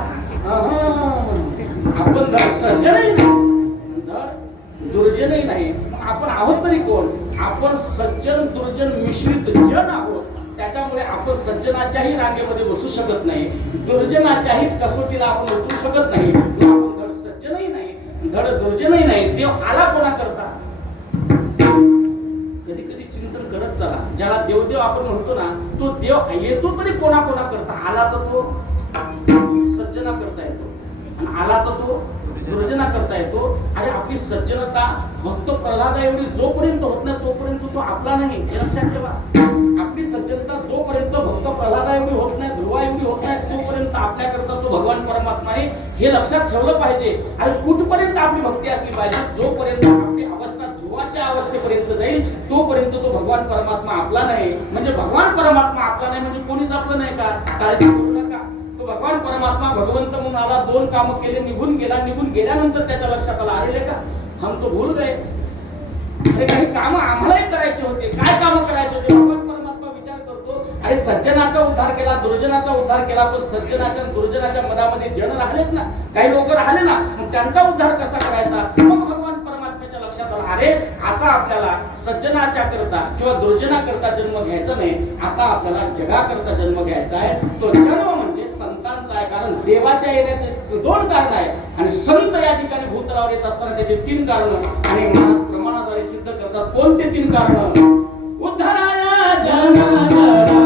आपण धड सज्जनही नाही, धड दुर्जनही नाही. आपण आहोत तरी कोण? आपण सज्जन दुर्जन मिश्रित जन आहोत. त्याच्यामुळे आपण सज्जनाच्याही रांगेमध्ये बसू शकत नाही, दुर्जनाच्याही कसोटीला आपण उतरू शकत नाही. आपण धड सज्जनही नाही, धड दुर्जनही नाही. देव आला कोणा करता? कधी कधी चिंतन करत चला. ज्याला देवदेव आपण म्हणतो ना, तो देव येतो तरी कोणा कोणा करता. आला तर तो सज्जना करता येतो आणि आला तर तो दुर्जना करता येतो. आणि आपली सज्जनता भक्त प्रल्हादा एवढी जोपर्यंत होत नाही तोपर्यंत तो आपला नाही, हे लक्षात ठेवा. आपली सज्जनता जोपर्यंत भक्त प्रल्हादा एवढी होत नाही, ध्रुवा एवढी होत नाही, तोपर्यंत आपल्याकरता तो भगवान परमात्मा आहे, हे लक्षात ठेवलं पाहिजे. आणि कुठपर्यंत आपली भक्ती असली पाहिजे? जोपर्यंत आपली अवस्था ध्रुवाच्या अवस्थेपर्यंत जाईल तोपर्यंत तो भगवान परमात्मा आपला नाही. म्हणजे भगवान परमात्मा आपला नाही म्हणजे कोणीच आपलं नाही का? काळजी करू नका. तो भगवान परमात्मा भगवंत म्हणून आला, दोन कामं केले, निघून गेला. निघून गेल्यानंतर त्याच्या लक्षात आला, अरे का हम तो भूल गए, अरे काही काम आम्हालाही करायचे होते. काय काम करायचे होते? भगवान परमात्मा विचार करतो, अरे सज्जनाचा उद्धार केला, दुर्जनाचा उद्धार केला, पण सज्जनाच्या दुर्जनाच्या मनामध्ये जन राहिलेत ना, काही लोक राहिले ना, मग त्यांचा उद्धार कसा करायचा? मग भगवान परमात्म्याच्या लक्षात आला, अरे आता आपल्याला सज्जनाच्या करता किंवा दुर्जना करता जन्म घ्यायचा नाही, आता आपल्याला जगाकरता जन्म घ्यायचा आहे. तो जन्म म्हणजे संतांचा आहे. कारण देवाच्या येण्याचे दोन कारण आहे आणि संत या ठिकाणी भूतलावर येत असताना त्याचे तीन कारण आणि महाराज प्रमाणाद्वारे सिद्ध करतात. कोणते तीन कारण? उद्धाराया जनार्दना,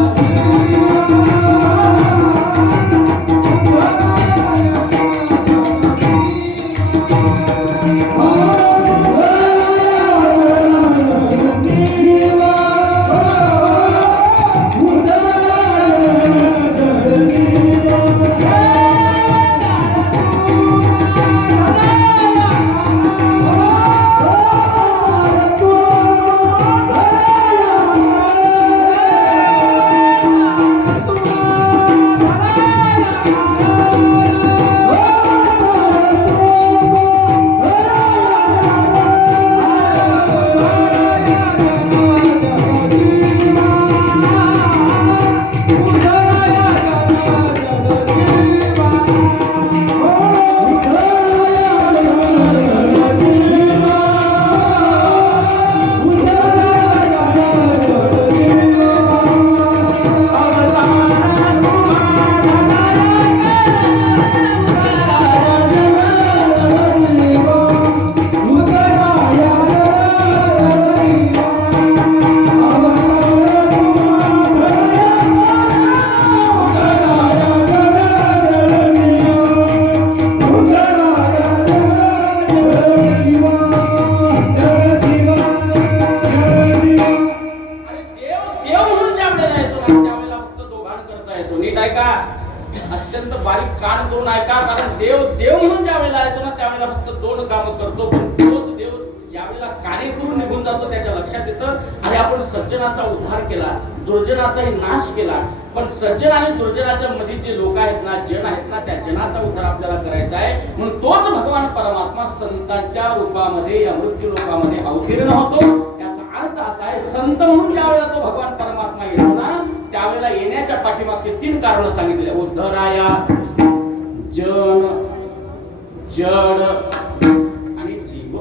अत्यंत बारीक कान करून ऐका. कारण देव देव म्हणून ज्या वेळेला येतो ना त्यावेळेला फक्त दोन कामं करतो, पण तोच देव ज्या वेळेला कार्य करून निघून जातो त्याच्या लक्षात येतं, अरे आपण सज्जनाचा उद्धार केला, दुर्जनाचाही नाश केला. पण सज्जन आणि दुर्जनाच्या मध्ये जे लोक आहेत ना, जन आहेत ना, त्या जनाचा उद्धार आपल्याला करायचा आहे. म्हणून तोच भगवान परमात्मा संतांच्या रूपामध्ये या मृत्यू लोकामध्ये अवतीर्ण होतो. याचा अर्थ असा आहे, संत म्हणून ज्या वेळेला तो भगवान परमात्मा येतो ना त्यावेळेला येण्याच्या पाठीमागचे तीन कारण सांगितले. उद्धराया जन, जड आणि जीव.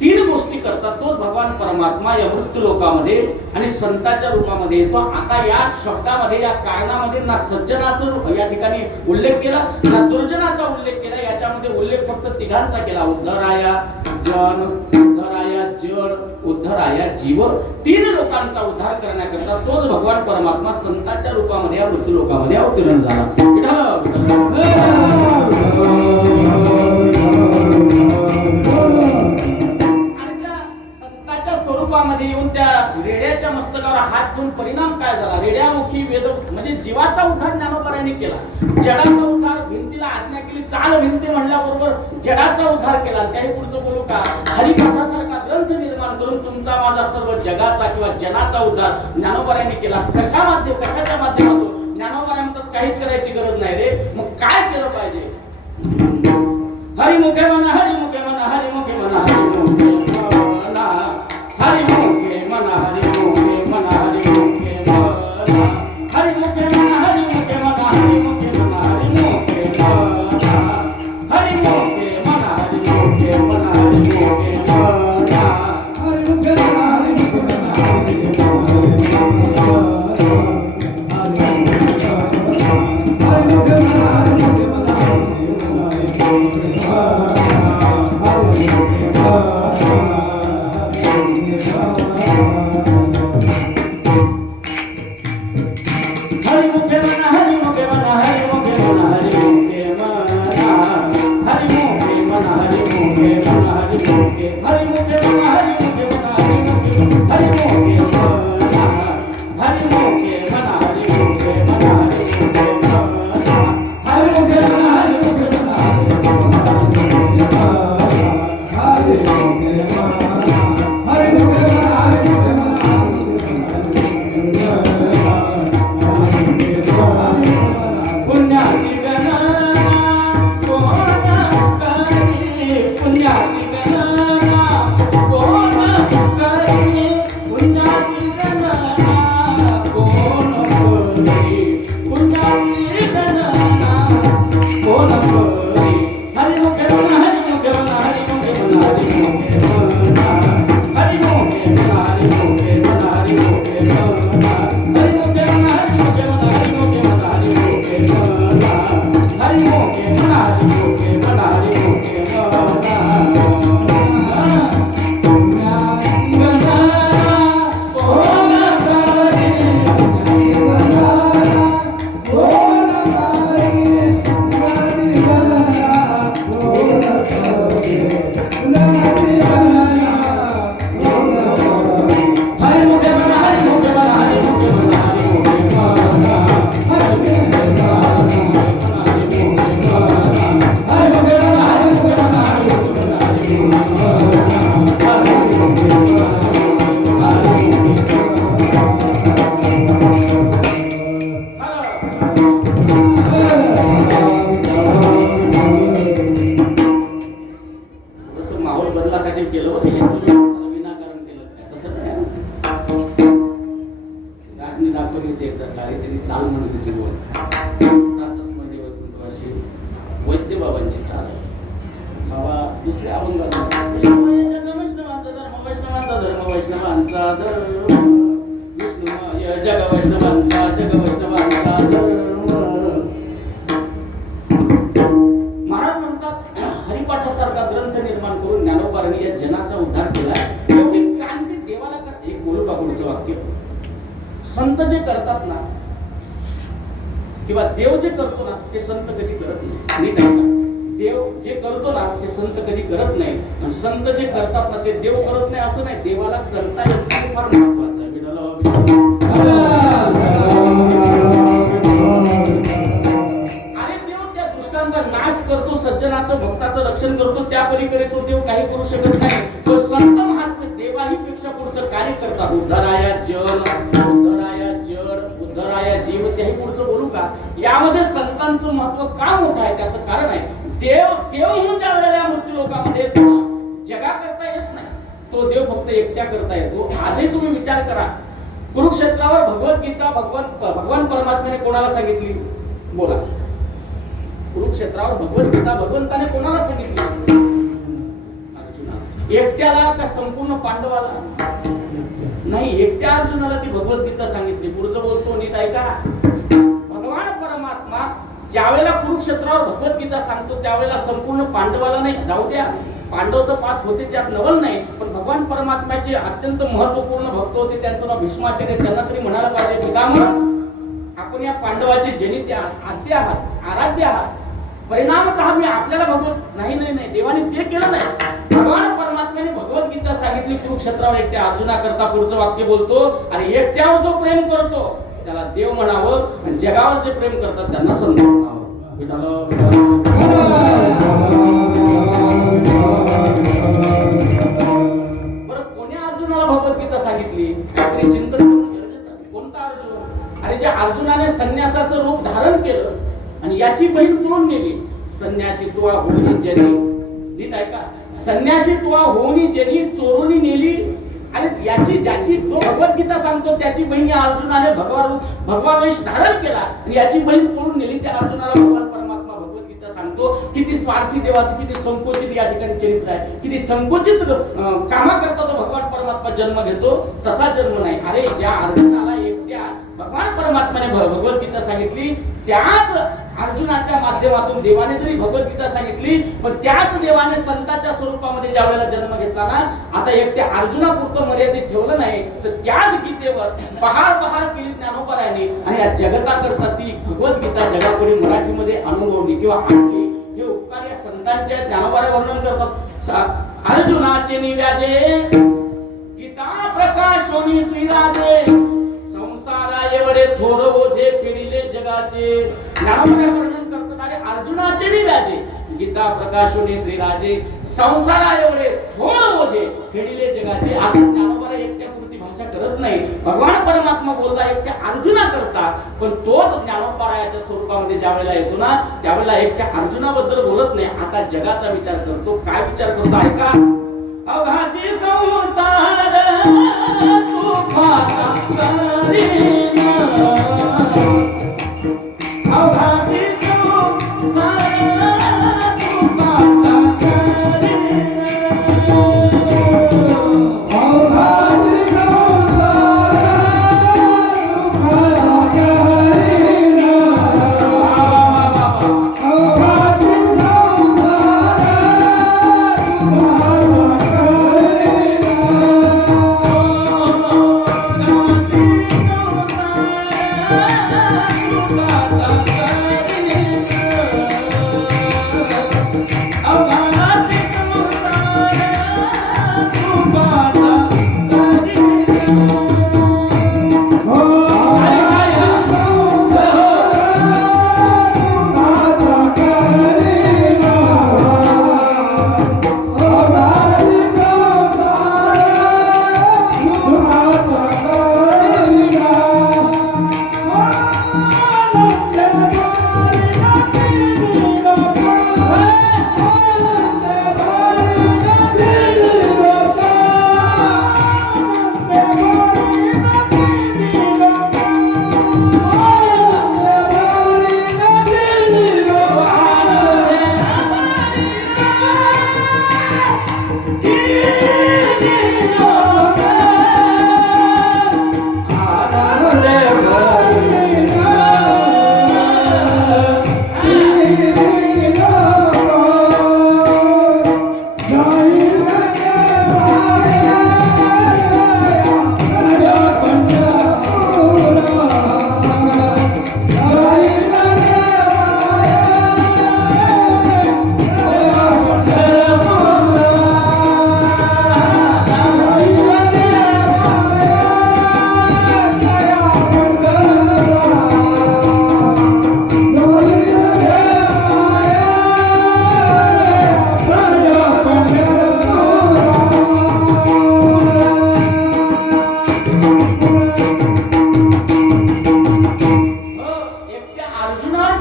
तीन गोष्टी करतात तोच भगवान परमात्मा या मृत्यू लोकामध्ये आणि संतांच्या रूपामध्ये येतो. आता या शब्दामध्ये या कारणामध्ये ना सज्जनाचा या ठिकाणी उल्लेख केला ना दुर्जनाचा उल्लेख केला. याच्यामध्ये उल्लेख फक्त तिघांचा केला. उद्धराया जन, उद्धराया जड, उद्धराया जीव. तीन लोकांचा उद्धार करण्याकरता तोच भगवान परमात्मा संतांच्या रूपामध्ये या मृत्यू लोकामध्ये अवतीर्ण झाला. स्वरूपामध्ये येऊन त्या रेड्याच्या मस्तकावर हात ठेवून परिणाम काय झाला? रेड्यामुखी वेद म्हणजे जीवाचा उद्धार ज्ञानोबारायांनी केला, जडाचा उद्धार भिंतीला आज्ञा केली, चाल भिंती म्हणल्याबरोबर जडाचा उद्धार केला. त्याही पुढचं बोलू का? हरिकथासारखा ग्रंथ निर्माण करून तुमचा माझा सर्व जगाचा किंवा जनाचा उद्धार ज्ञानोबारायांनी केला. कशाच्या माध्यमातून? ज्ञानोबाराय म्हणतात काहीच करायची गरज नाही रे. मग काय केलं पाहिजे? हरिमुखे म्हणा, हरिमुखे म्हणा, हरिमुखे म्हणा, हरिमुखे म्हणा, हरिमुखे म्हणा, हरिमुखे म्हणा, हरिमुखे म्हणा, हरिमुखे म्हणा, हरिमुखे म्हणा, हरिमुखे म्हणा, हरिमुखे म्हणा, हरिमुखे म्हणा, हरिमुखे म्हणा, हरिमुखे म्हणा, हरिमुखे म्हणा, हरिमुखे म्हणा, हरिमुखे म्हणा. धर्म विष्णुमय जग वैष्णवांचा धर्म. महाराज म्हणतात हरिपाठासारखा ग्रंथ निर्माण करून ज्ञानोबांनी या जनाचा उद्धार केला. एवढी क्रांती देवाला कर. एक बोलू का पुढचं वाक्य. संत जे करतात ना किंवा देव जे करतो ना ते संत कधी करत नाही. नीट ऐका. देव जे करतो ना ते संत कधी करत नाही आणि संत जे करतात ना ते देव करत नाही असं नाही. देवाला करता येत नाही फार महत्वाचं आहे. अरे देव त्या दुष्टांचा नाश करतो, सज्जनाचं भक्ताचं रक्षण करतो. त्या पलीकडे तो देव काही करू शकत नाही. तो संत महात्मे देवाही पेक्षा पुढचं कार्य करतात. उद्धराया जन, उद्धराया जड, उद्धराया जीव. त्याही पुढचं बोलू का. यामध्ये संतांचं महत्व का मोठं आहे त्याचं कारण आहे. देव म्हणून ज्या वेळेला मृत्यू लोकांमध्ये येतो जगा करता येत नाही. तो देव फक्त एकट्या करता येतो. आजही तुम्ही विचार करा. कुरुक्षेत्रावर भगवद्गीता भगवान परमात्म्याने कोणाला सांगितली बोला. कुरुक्षेत्रावर भगवद्गीता भगवंताने कोणाला सांगितली. अर्जुना. एकट्याला का संपूर्ण पांडवाला. नाही, एकट्या अर्जुनाला ती भगवद्गीता सांगितली. पुढचं बोलतो नीट ऐका. भगवान परमात्मा ज्यावेळेला कुरुक्षेत्रावर भगवद्गीता सांगतो त्यावेळेला संपूर्ण पांडवाला नाही. जाऊ द्या, पांडव तर 5 होते ज्यात नवल नाही. पण भगवान परमात्म्याचे अत्यंत महत्वपूर्ण भक्त होते. त्यांचं नाव भीष्माचार्य. त्यांना तरी म्हणायला पाहिजे पितामह आपण या पांडवाचे जनित आद्य आहात, आराध्य आहात. परिणामतः मी आपल्याला भगवत नाही देवाने ते केलं नाही. भगवान परमात्म्याने भगवद्गीता सांगितली कुरुक्षेत्रावर एकट्या अर्जुना करता. पुढचं वाक्य बोलतो आणि एकट्यावर जो प्रेम करतो त्याला देव म्हणावं आणि जगावर जे प्रेम करतात त्यांना संत म्हणावं. बरं, कोण्या अर्जुनाला भगवद्गीता सांगितली काहीतरी चिंतन करणं गरजेचं आहे. कोणता अर्जुन. अरे ज्या अर्जुनाने संन्यासाचं रूप धारण केलं आणि याची बहीण पळून नेली. संन्यासीत्वा होऊनी जनी. नीट ऐका. संन्यासीत्वा होऊनी जनी चोरूनी नेली. आणि ज्याची तो भगवद्गीता सांगतो त्याची बहीण या अर्जुनाने भगवा वेश धारण केला आणि याची बहीण पळून नेली. त्या अर्जुनाला भगवान परमात्मा भगवद्गीता सांगतो. किती स्वार्थी देवाचं किती संकोचित या ठिकाणी चरित्र आहे. किती संकोचित कामाकरता तो भगवान परमात्मा जन्म घेतो. तसा जन्म नाही. अरे ज्या अर्जुनाला एकट्या भगवान परमात्माने भगवद्गीता सांगितली त्याच अर्जुनाच्या माध्यमातून देवाने जरी भगवद्गीता सांगितली पण त्याच देवाने संताच्या स्वरूपामध्ये ज्या वेळेला जन्म घेतला ना. आता एकट्या अर्जुनापुरतं मर्यादित ठेवलं नाही तर त्याच गीतेवर बहार केली ज्ञानोबारायांनी आणि या जगताकरता ती भगवद्गीता जगापुढे मराठीमध्ये अनुभवली किंवा आणली. हे उपकार या संतांच्या ज्ञानोबारा वर्णन करतात. अर्जुनाचे निव्याजे गीता प्रकाशोनी श्रीराजे संसारा एवढे थोर ओझे फेडिले जगाचे. ज्ञानोबा वर्णन करतात. अरे अर्जुनाचे निव्याजे गीता प्रकाशोनी श्रीराजे संसारा एवढे थोर ओझे फेडिले जगाचे. आता ज्ञानोबा एकट्या पुरती भाषा करत नाही. भगवान परमात्मा बोलला एकट्या अर्जुना करता. पण तोच ज्ञानोबारायाच्या स्वरूपामध्ये ज्या वेळेला येतो ना त्यावेळेला एकट्या अर्जुनाबद्दल बोलत नाही. आता जगाचा विचार करतो. काय विचार करतो ऐका. अवघाची संसार सुखाचा करीन. अवघाची संसार सुखाचा करीन. अवघाची संसार सुखाचा करीन. अवघाची संसार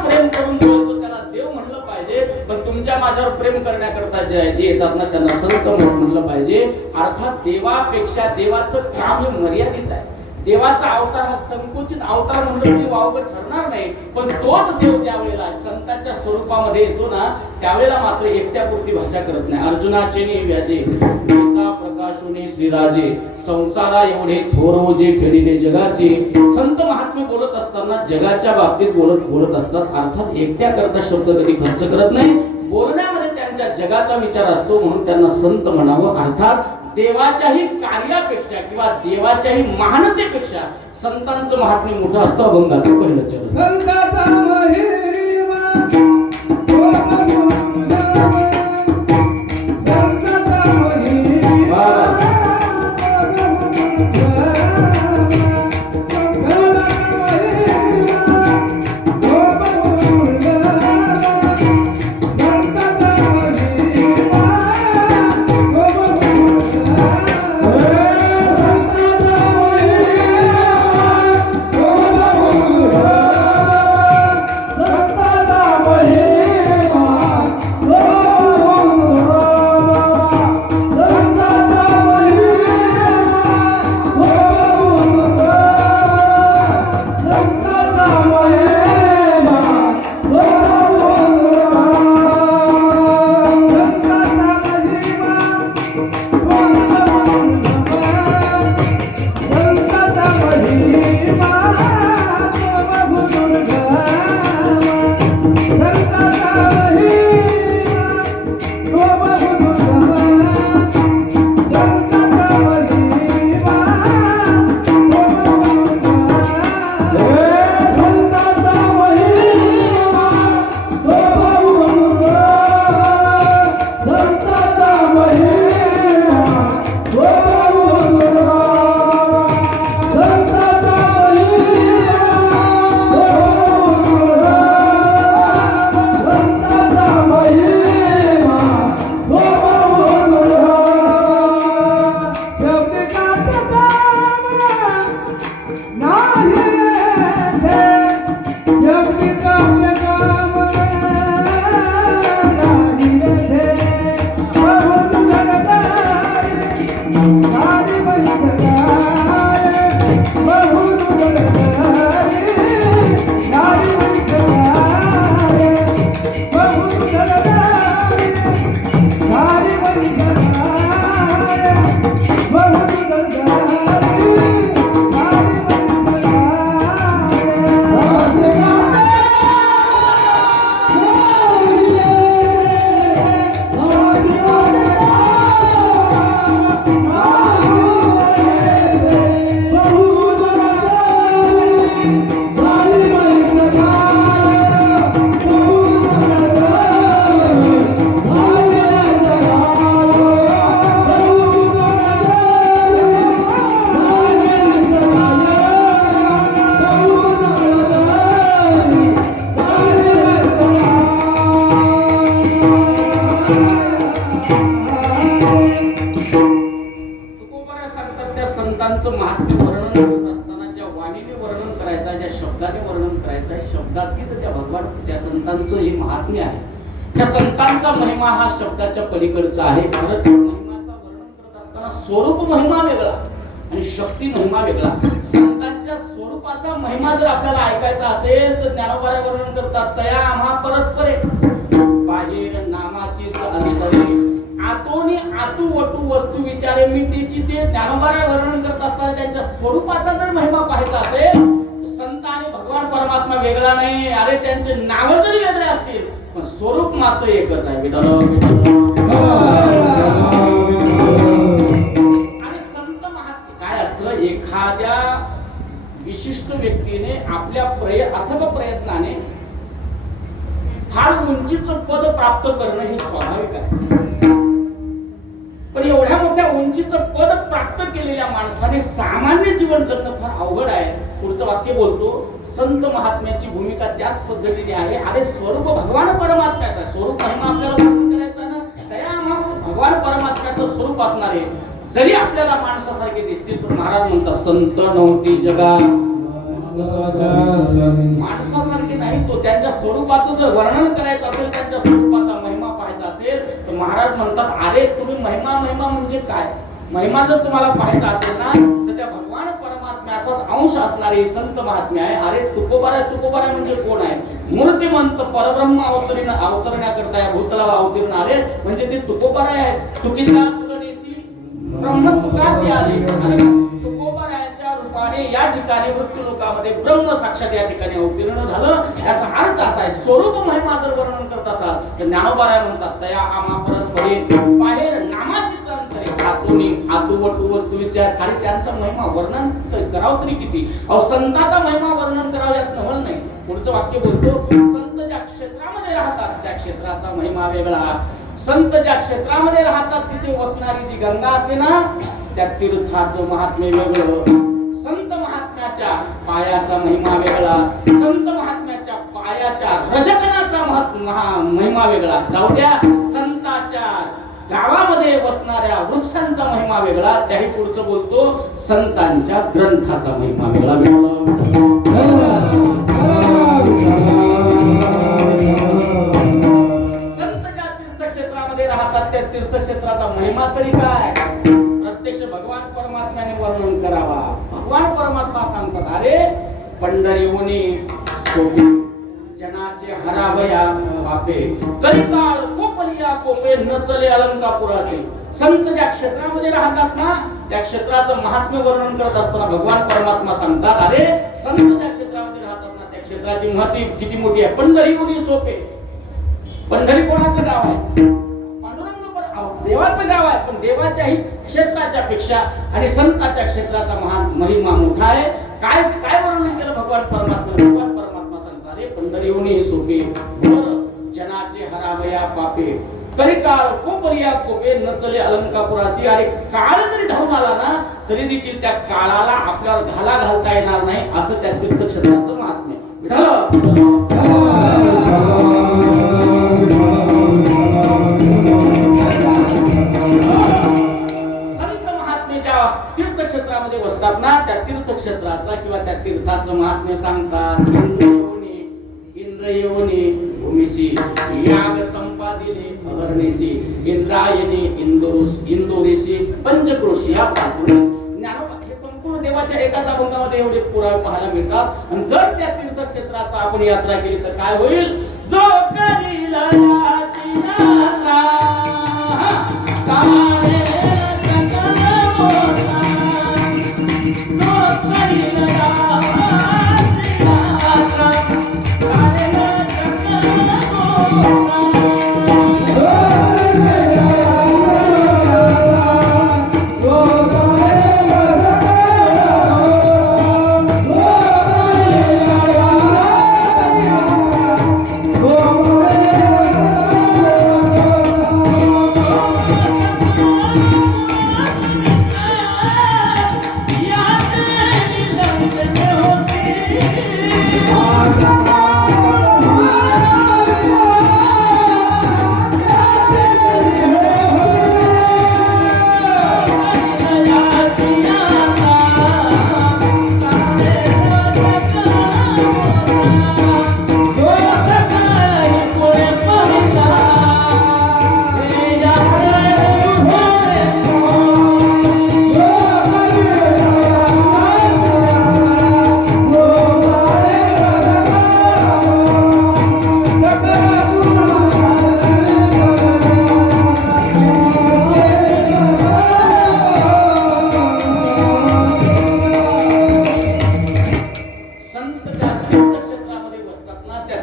प्रेम करून मिळतो त्याला देव म्हणलं पाहिजे, पण तुमच्या माझ्यावर प्रेम करण्याकरता जे येतात ना त्यांना संत म्हणलं पाहिजे. अर्थात देवापेक्षा देवाचं काम हे मर्यादित आहे. देवाचा अवतार हा संकुचित अवतार म्हणलं तरी वावगं ठरणार नाही, पण तोच देव ज्या वेळेला संतांच्या स्वरूपामध्ये येतो ना त्यावेळेला मात्र एकट्यापुरती भाषा करत नाही. अर्जुनाचे व्याजे गीता प्रकाशुनी श्रीराजे संसारा एवढे थोर जे फेडिले जगाचे. संत महात्मे बोलत असताना जगाच्या बाबतीत बोलत असतात. अर्थात एकट्या करता शब्द कधी खर्च करत नाही, बोलण्यामध्ये त्यांच्या जगाचा विचार असतो, म्हणून त्यांना संत म्हणावं. अर्थात देवाच्याही कार्यापेक्षा किंवा देवाच्याही महानतेपेक्षा संतांचं महात्म्य मोठं असतं. अभंगाचं पहिलं चरण. संताचा महिमा संतांचं महात्म्य वर्णन करत असताना ज्या वाणीने वर्णन करायचं, ज्या शब्दाने वर्णन करायचं, शब्दातीत त्या भगवान त्या संतांचं हे महात्म्य आहे. त्या संतांचा महिमा हा शब्दाच्या पलीकडचा आहे. कारण महिमाचा वर्णन करत असताना स्वरूप महिमा वेगळा आणि शक्ती महिमा वेगळा. संतांच्या स्वरूपाचा महिमा जर आपल्याला ऐकायचा असेल तर ज्ञानोबा वर्णन करतात, तया आम्हा परस्परे बाहेर नामाचीच अंतरे आतोनी आतू वटू वस्तू विचारे मी तिची. ते ज्ञानोबा वर्णन करत असताना त्यांच्या स्वरूपाचा जर महिमा पाहायचा असेल तर संत आणि भगवान परमात्मा वेगळा नाही. अरे त्यांचे नाव जरी वेगळे असतील पण स्वरूप मात्र एकच आहे. विठ्ठल आणि संत महात्म्य काय असतं, एखाद्या विशिष्ट व्यक्तीने आपल्या अथक प्रयत्नाने फार उंचीचं पद प्राप्त करणं हे स्वाभाविक आहे. पण एवढ्या मोठ्या उंचीचं पद प्राप्त केलेल्या माणसाने सामान्य जीवन जगणं फार अवघड आहे. पुढचं वाक्य बोलतो, संत महात्म्याची भूमिका त्याच पद्धतीने आहे. अरे स्वरूप भगवान परमात्म्याचा स्वरूप महिमा आपल्याला वर्णन करायचा ना, त्या भगवान परमात्म्याचं स्वरूप असणारे जरी आपल्याला माणसासारखे दिसतील पण महाराज म्हणतात संत नव्हती जगा माणसासारखे नाही, तो त्यांच्या स्वरूपाचं जर वर्णन करायचं असेल, त्यांच्या स्वरूपाचा महिमा पाहायचा असेल तर महाराज म्हणतात, अरे तुम्ही महिमा महिमा म्हणजे काय? महिमा जर तुम्हाला पाहायचा असेल ना तर त्या भगवान परमात्म्याचाच अंश असणारे संत महात्म्य आहे. अरे तुकोबारा म्हणजे कोण आहे? मूर्तिमंत परब्रह्म अवतरण्याकरता या भूतलावर अवतीर्ण आले म्हणजे ते तुकोबारा आहे. तुकिता तुलनेशी ब्रह्म तुकासी आले. आणि तुकोबाराच्या रूपाने या ठिकाणी मृत्यूलोकामध्ये ब्रह्म साक्षात या ठिकाणी अवतीर्ण झालं. याचा अर्थ असा आहे, स्वरूप महिमा जर वर्णन करत असाल तर ज्ञानोबा म्हणतात, तया आमा परस्परे बाहेर नामाची आतुवटू वस्तू विचार. आणि त्यांचा महिमा वर्णन करावं तरी किती? अहो संतांचा महिमा वर्णन करावं यात नवल नाही. पुढचं वाक्य बोलतो, संत ज्या क्षेत्रामध्ये राहतात त्या क्षेत्राचा महिमा वेगळा. संत ज्या क्षेत्रामध्ये राहतात तिथे वसणारी जी गंगा असते ना त्या तीर्थाचं महात्म्य वेगळं. संत महात्म्याच्या पायाचा महिमा वेगळा. संत महात्म्याच्या पायाच्या रजकणाचा महिमा वेगळा. जाऊ द्या, संताच्या गावामध्ये वसणाऱ्या वृक्षांचा महिमा वेगळा. त्याही पुढचं बोलतो, संतांच्या ग्रंथाचा महिमा वेगळा. संत ज्या तीर्थक्षेत्रामध्ये राहतात त्या तीर्थक्षेत्राचा महिमा तरी काय? प्रत्यक्ष भगवान परमात्म्याने वर्णन करावा. भगवान परमात्मा सांगतात, अरे पंढरीहुनी शोभे जनाचे हरावया बापे कलिकाळ कोपलिया कोपे नचले अलंकापुरासे. संत ज्या क्षेत्रामध्ये राहतात ना त्या क्षेत्राचं महात्म्य वर्णन करत असताना भगवान परमात्मा सांगतात, अरे संत ज्या क्षेत्रामध्ये राहतात ना त्या क्षेत्राची महती किती मोठी आहे. पंढरीहुनी सोपे. पंढरी कोणाचं गाव आहे? देवाचं गाव आहे. पण देवाच्याही क्षेत्राच्या पेक्षा आणि संतांच्या क्षेत्राचा महिमा मोठा आहे. काय काय वर्णन केलं भगवान परमात्मा? भगवान परमात्मा सांगतात, अरे पंढरीहुनी सोपे जनाचे हरावया पापे कलिकाळ कोपरिया कोपे नचले अलंकापुरासी. अरे काळ जरी धावून आला ना तरी देखील त्या काळाला आपल्यावर घाला घालता येणार नाही असं त्या तीर्थक्षेत्राचं महात्म्य. तीर्थक्षेत्रामध्ये बसतात ना त्या तीर्थक्षेत्राचा किंवा त्या तीर्थाचं महात्म्य सांगतात. इंद्रयोनी भूमिसी याग संपादिले अवर्णेसी इंद्रायणी इंदोरेसी पंचक्रोशी यापासून ज्ञानोबा हे संपूर्ण देवाच्या एकाच अभंगामध्ये एवढे पुरावे पाहायला मिळतात. आणि जर त्या तीर्थक्षेत्राचा आपण यात्रा केली तर काय होईल? जो करील याची यात्रा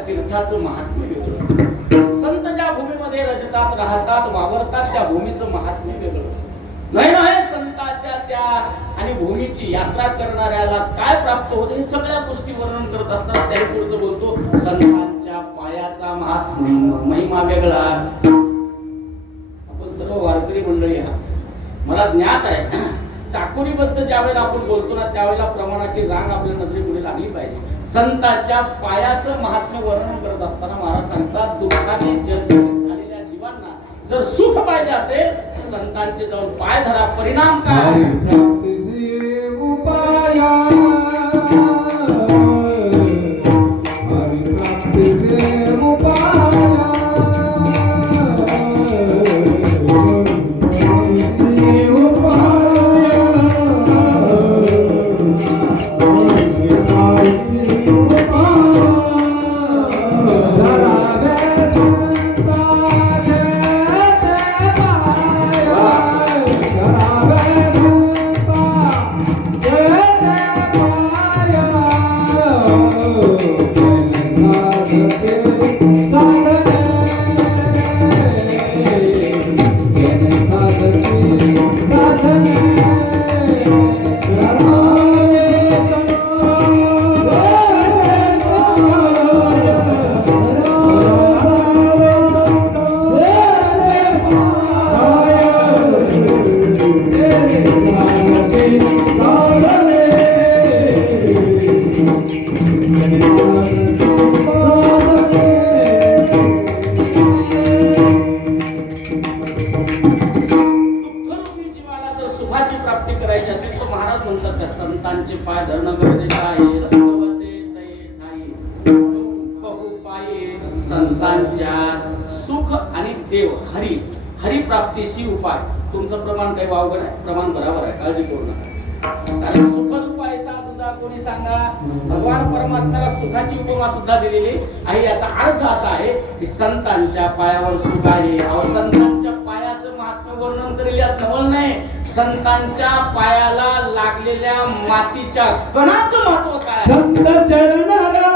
तीर्थाचं महात्म्य वेगळं. संत ज्या भूमीमध्ये रजतात राहतात वावरतात त्या भूमीचं महात्म्य वेगळं. नाही संतांच्या त्या आणि भूमीची यात्रा करणाऱ्याला काय प्राप्त होतं हे सगळ्या गोष्टी वर्णन करत असताना त्याही पुढचं बोलतो, संतांच्या पायाचा महिमा वेगळा. आपण सर्व वारकरी मंडळी आहात, मला ज्ञात आहे चाकोरीबद्दल ज्यावेळेला आपण बोलतो ना त्यावेळेला प्रमाणाची रांग आपल्या नजरेपुढे लागली पाहिजे. संतांच्या पायाचं महात्म्य वर्णन करत असताना महाराज सांगतात, दुःखाने जर्जरित झालेल्या जीवांना जर सुख पाहिजे असेल तर संतांचे जाऊन पाय धरा. परिणाम काय? संतांच्या सुख आणि देव हरी प्राप्तीशी उपाय. तुमचं प्रमाण काही वावगं नाही, प्रमाण बरोबर आहे, काळजी करू नका. कारण सुखद उपाय साधूचा कोणी सांगा. भगवान परमात्म्याला सुखाची उपमा सुद्धा दिलेली आहे. याचा अर्थ असा आहे की संतांच्या पायावर सुख आहे. संतांच्या पायाचं महात्म्य वर्णन करेल यात नवल नाही. संतांच्या पायाला लागलेल्या मातीच्या कणाचं महत्व काय? संत चरणारा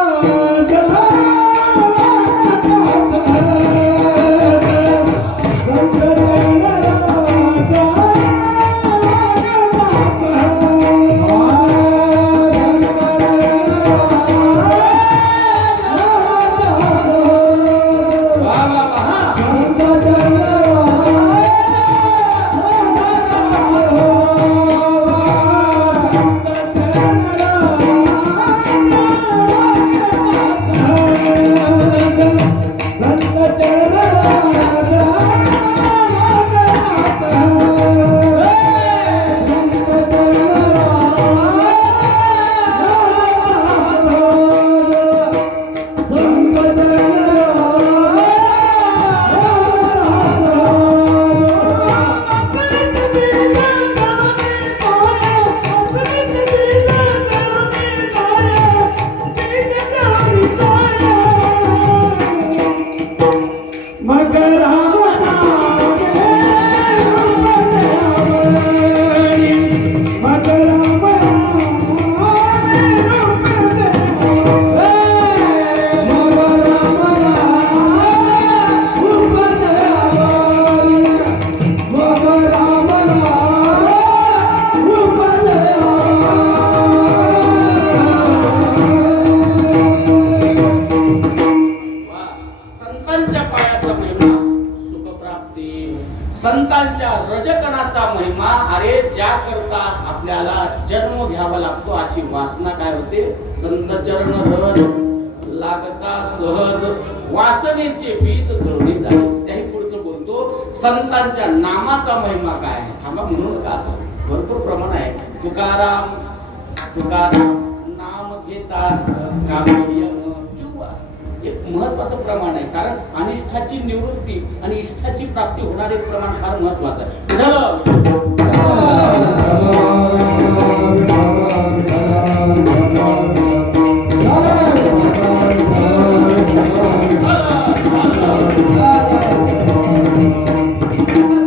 संतांच्या रजकणाचा महिमा. अरे ज्या करता आपल्याला जन्म घ्यावा लागतो अशी वासना काय होते? संत चरण रज लागता सहज वासनेचे बीज जळून जाते. त्याही पुढचं बोलतो संतांच्या नामाचा महिमा काय आहे. थांबा म्हणून का तो भरपूर प्रमाण आहे. तुकाराम नाम घेता कामयम. एक महत्वाचं प्रमाण आहे. कारण अनिष्ठाची निवृत्ती आणि इष्टाची प्राप्ती होणारे प्रमाण फार महत्वाचं आहे.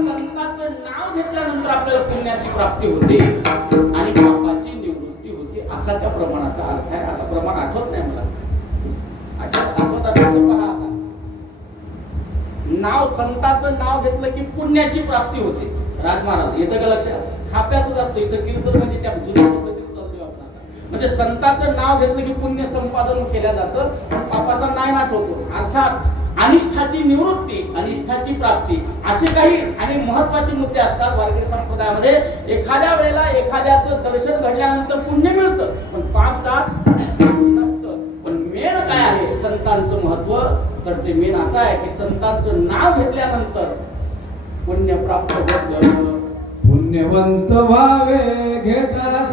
संतांचं नाव घेतल्यानंतर आपल्याला पुण्याची प्राप्ती होते आणि पापाची निवृत्ती होते असा त्या प्रमाणाचा अर्थ आहे. आता प्रमाण आठवत नाही मला. आठवत असेल तर पहा. नाव संतांचं नाव घेतलं की पुण्याची प्राप्ती होते. राज महाराज येतं का लक्षात? हा अभ्यासच असतो इथं. कीर्तन म्हणजे त्या जुन्या पद्धतीने चाललोय आपण आता. म्हणजे संतांचं नाव घेतलं की पुण्य संपादन केलं जातं, पापाचा नायनाट होतो. अर्थात अनिष्ठाची निवृत्ती, अनिष्ठाची प्राप्ती असे काही आणि महत्वाचे मुद्दे असतात वारकरी संप्रदायामध्ये. एखाद्या वेळेला एखाद्याचं दर्शन घडल्यानंतर पुण्य मिळतं पण पाप जात नसतं. पण मेन काय आहे संतांचं महत्व? तर ते मेन असं आहे की संतांचं नाव घेतल्यानंतर पुण्य प्राप्त होतं. पुण्यवंत व्हावे घेता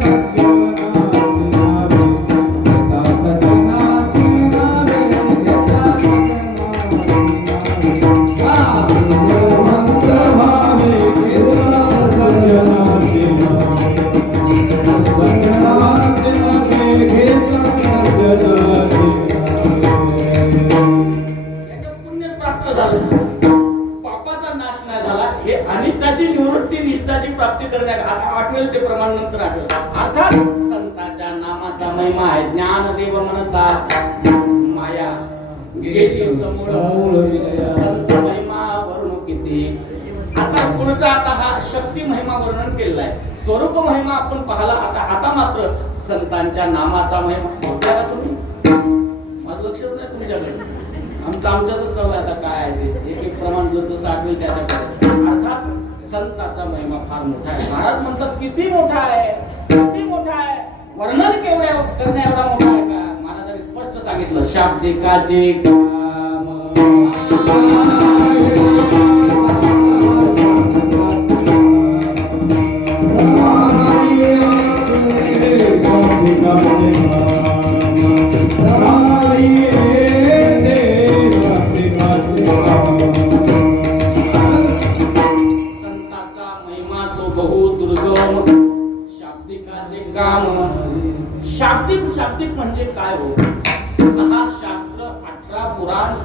निष्ठाची प्राप्ती करण्यात आठवेल ते प्रमाण नंतर आठवेल. अर्थात संतांच्या नामाचा महिमा आहे. ज्ञानदेव म्हणतात माया गेली समूळ संत महिमा वर्णू किती. आता पुढचा आता हा शक्ती महिमा वर्णन केलेला आहे. स्वरूप महिमा आपण पाहला. आता मात्र संतांच्या नामाचा महिमा बघा तुम्ही. माझं लक्षच नाही तुमच्याकडे. आमच्यातच चालू आहे आता काय आहे ते. एक प्रमाण जसं आठवेल त्याच्याकडे. अर्थात संतांचा महिमा फार मोठा आहे. महाराज म्हणतात किती मोठा आहे, किती मोठा आहे. वर्णन केवढ्या करण्या एवढा मोठा आहे का? महाराजांनी स्पष्ट सांगितलं शाब्दिकाचे काम.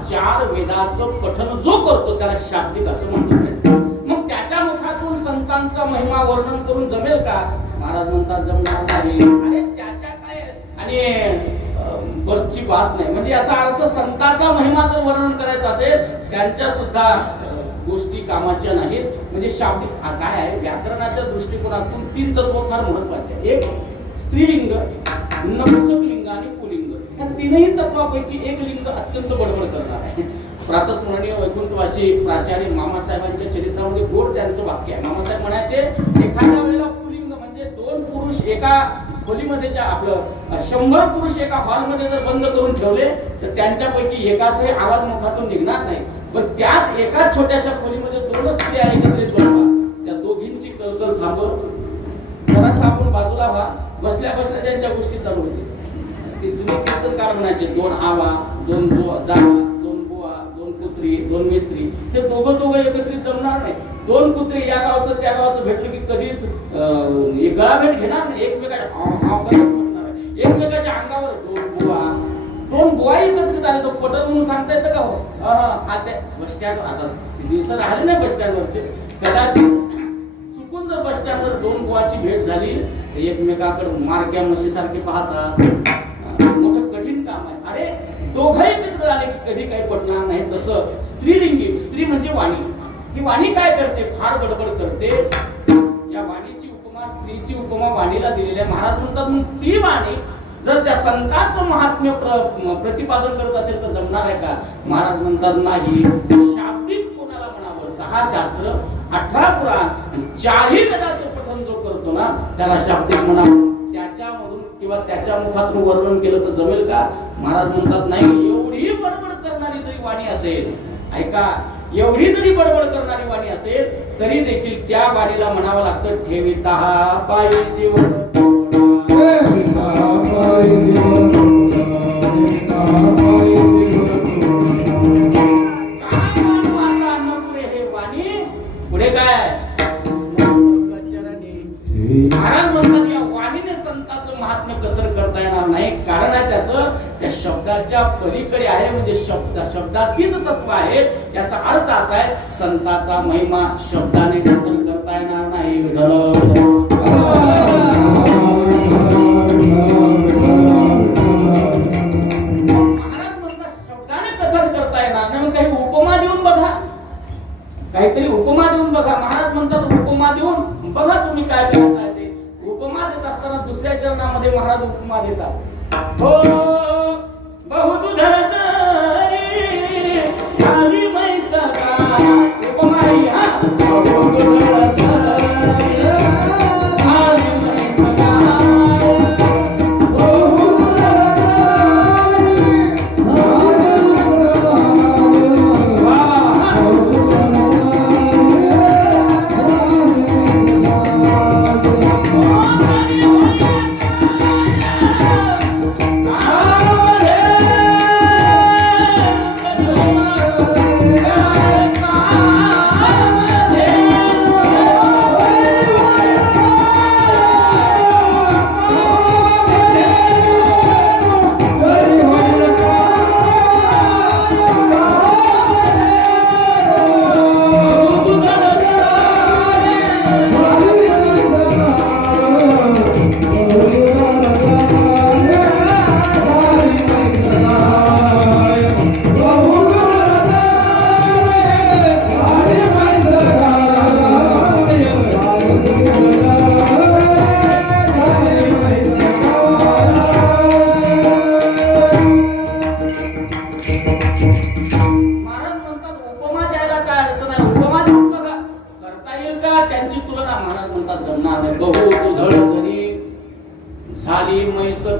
चार वेदाचं पठन जो करतो त्याला शाब्दिक असं म्हणतो. मग त्याच्या मुखातून संतांचा महिमा वर्णन करून जमेल का? महाराज म्हणतात जमणार नाही. अरे त्याच्या काय आणि बसची बात नाही. म्हणजे याचा अर्थ संतांचा महिमा जर वर्णन करायचा असेल त्यांच्या सुद्धा गोष्टी कामाच्या नाहीत. म्हणजे शाब्दिक काय आहे, व्याकरणाच्या दृष्टिकोनातून तीन तत्व फार महत्वाचे आहे. एक स्त्रीलिंग, नपुंसक लिंग आणि पुलिंग. या तीनही तत्वापैकी एक लिंग अत्यंत बडबड करणार आहे. प्रातस्मरणीय वैकुंठवासी प्राचार्य मामासाहेबांच्या चरित्रामध्ये गोड त्यांचं वाक्य आहे. मामासाहेब म्हणायचे एखाद्या वेळेला पुलिंग म्हणजे दोन पुरुष एका खोलीमध्ये ज्या आपलं 100 पुरुष एका हॉलमध्ये जर बंद करून ठेवले तर त्यांच्यापैकी एकाचाही आवाज मुखातून निघणार नाही. पण त्याच एकाच छोट्याशा खोलीमध्ये दोनच स्त्रिया एकत्रित बसवा, त्या दोघींची कलकल थांबव, जरासा आपण बाजूला व्हा, बसल्या बसल्या त्यांच्या गोष्टी चालू होते. ते जुने कीर्तनकार म्हणायचे दोन आवा, दोन जावा, दोन बुवा, दोन कुत्री, दोन मिस्त्री. हे दोघं एकत्रित जमणार नाही. दोन कुत्री या गावचं त्या गावचं भेटलं की कधीच गळाभेट घेणार नाही. एकमेकाच्या अंगावर दोन बुवा एकत्रित आले तर पटत म्हणून सांगता येतं का? हो आता बस स्टँडवर आता दिवस राहिले नाही बस स्टँडवरचे. कदाचित चुकून जर बस स्टँडवर दोन बुवाची भेट झाली तर एकमेकाकडे मारक्या म्हशीसारखे पाहतात. मोठं कठीण काम आहे. अरे दोघंही एकत्र आले की कधी काही पटणार नाही. तसं स्त्रीलिंगी, स्त्री म्हणजे वाणी. ही वाणी काय करते? फार गडबड करते. या वाणीची उपमा, स्त्रीची उपमा वाणीला दिलेली आहे. महाराज म्हणतात मग ती वाणी जर त्या संतांचं महात्म्य प्रतिपादन करत असेल तर जमणार आहे का? महाराज म्हणतात नाही. शाब्दिक कोणाला म्हणावं? 6 शास्त्र, 18 पुराण आणि 4ही वेदाचं पठन जो करतो ना त्याला शाब्दिक म्हणावं. त्याच्यामधून किंवा त्याच्या मुखातून वर्णन केलं तर जमेल का? महाराज म्हणतात नाही. एवढी बडबड करणारी जरी वाणी असेल, ऐका, एवढी जरी बडबड करणारी वाणी असेल तरी देखील त्या वाणीला म्हणावं लागतं ठेविता पायी जीवन. पुढे काय? महाराज म्हणतात या वाणीने संतांचं महात्म्य कथन करता येणार नाही. कारण आहे त्याचं त्या शब्दाच्या पलीकडे आहे. म्हणजे शब्दातीत तत्व आहे. याचा अर्थ असा आहे संतांचा महिमा शब्दाने कथन करता येणार नाही. महाराज म्हणतात शब्दाने कथन करता येणार नाही. काही उपमा देऊन बघा, काहीतरी उपमा देऊन बघा. महाराज म्हणतात उपमा देऊन बघा तुम्ही काय करायचं आहे ते. उपमा देत असताना दुसऱ्या चरणामध्ये महाराज उपमा देतात. हो बहुदूध झाली म्हैस गाय. उपमा ही हा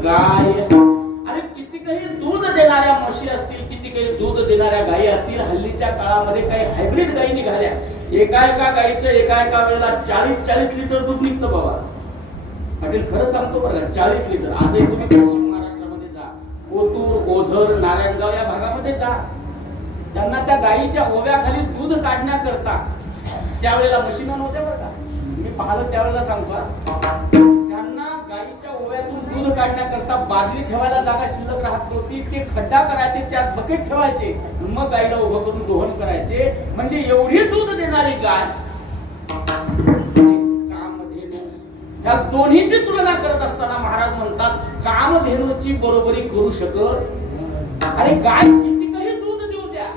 गाय. अरे किती काही दूध देणाऱ्या म्हशी असतील, किती काही दूध देणाऱ्या गायी असतील. हल्लीच्या काळामध्ये काही हायब्रिड गायी निघाल्या. एका गायीचं एका वेळेला 40 लिटर दूध निघतं बाबा. पाटील खरं सांगतो बरं, 40 लिटर. आजही तुम्ही पश्चिम महाराष्ट्रामध्ये जा, कोतूर, ओझर, नारायणगाव या भागामध्ये जा, त्यांना त्या गायीच्या ओव्याखाली दूध काढण्याकरता त्यावेळेला मशीन नव्हत्या बरं का. मी पाहिलं त्यावेळेला सांगतो त्यांना गायी गाईच्या ओव्यातून दूध काढण्याकरता बाजरी ठेवायला जागा शिल्लक राहत नव्हती. ते खड्डा करायचे, त्यात बकेट ठेवायचे, मग गाईला उभं करून दोहन करायचे. म्हणजे एवढी दूध देणारी गाय, कामधेनू, या दोन्हीची तुलना करत असताना महाराज म्हणतात कामधेनूची बरोबरी करू शकत. अरे गाय कितीकही दूध देऊ द्या,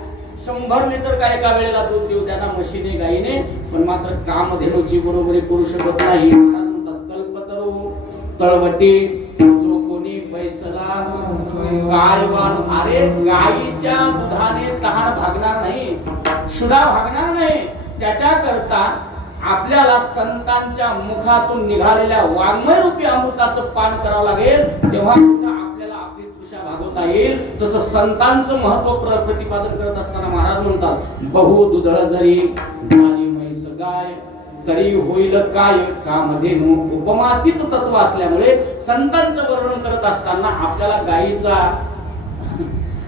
100 लिटर काय एका वेळेला दूध देऊ द्या ना म्हशीने गाईने, पण मात्र कामधेनूची बरोबरी करू शकत नाही. महाराज म्हणतात कल्पतरू तळवटी जो कोणी बैसला कायवान. अरे गाईच्या दुधाने तहान भागणार नाही, शुडा भागणार नाही. त्याच्या करता आपल्याला संतांच्या मुखातून निघालेल्या वाङ्मय रूपी अमृताचं पान करावं लागेल, तेव्हा आपल्याला आपली तृषा भागवता येईल. तसं संतांचं महत्व प्रतिपादन करत असताना महाराज म्हणतात बहु दुधळ जरी झाली म्हैस गाय तरी होईल काय कामधेनू. उपमातीत तत्व असल्यामुळे संतांचं वर्णन करत असताना आपल्याला गायीचा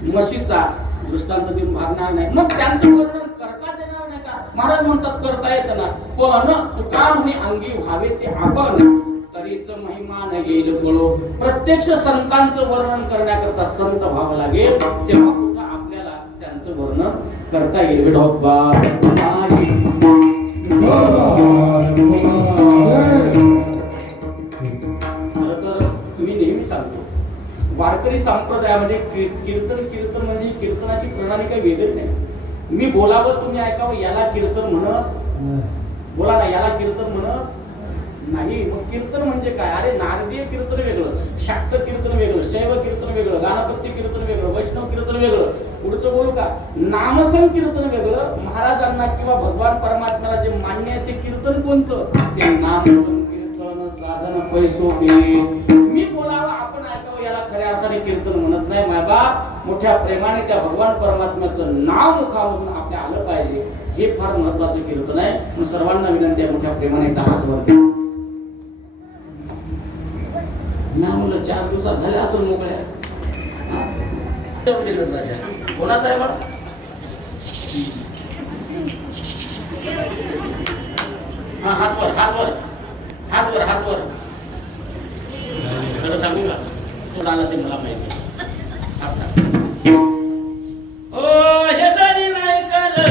म्हशीचा दृष्टांत देऊन भागणार नाही. मग त्यांचं वर्णन करताच येणार नाही का? महाराज म्हणतात करता येत ना, पण तू का म्हणे अंगी व्हावे ते आपण तरीच महिमा न येईल कळो. प्रत्यक्ष संतांचं वर्णन करण्याकरता संत व्हावं लागेल, तेव्हा कुठं आपल्याला त्यांचं वर्णन करता येईल. विठोबा खरं तर मी नेहमी सांगतो वारकरी संप्रदायामध्ये कीर्तन म्हणजे कीर्तनाची प्रणाली काही वेगळी नाही. मी बोलावं तुम्ही ऐकावं याला कीर्तन म्हणत, बोला ना याला कीर्तन म्हणत नाही. मग कीर्तन म्हणजे काय? अरे नारदीय कीर्तन वेगळं, शाक्त कीर्तन वेगळं, शैव कीर्तन वेगळं, गाणपत्य कीर्तन वेगळं, वैष्णव कीर्तन वेगळं. पुढचं बोलू का? नामसंकीर्तन वेगळं. महाराजांना किंवा भगवान परमात्म्याला जे मान्य आहे ते कीर्तन कोणतं? ते नामसंकीर्तन साधन पैसोपी. मी बोलावं आपण ऐकावं याला खऱ्या अर्थाने कीर्तन म्हणत नाही. मायबाप मोठ्या प्रेमाने त्या भगवान परमात्म्याचं नाव मुखावरून आपल्या आलं पाहिजे, हे फार महत्वाचं कीर्तन आहे. मग सर्वांना विनंती आहे मोठ्या प्रेमाने हात वर ना. मुलं 4 दिवसात झाले असं मोकळ्या कोणाचा आहे बरं? हा हातवर हातवर हातवर हातवर. खरं सांगू का तो आला ते मला माहिती. ओ हे तरी नाही कळलं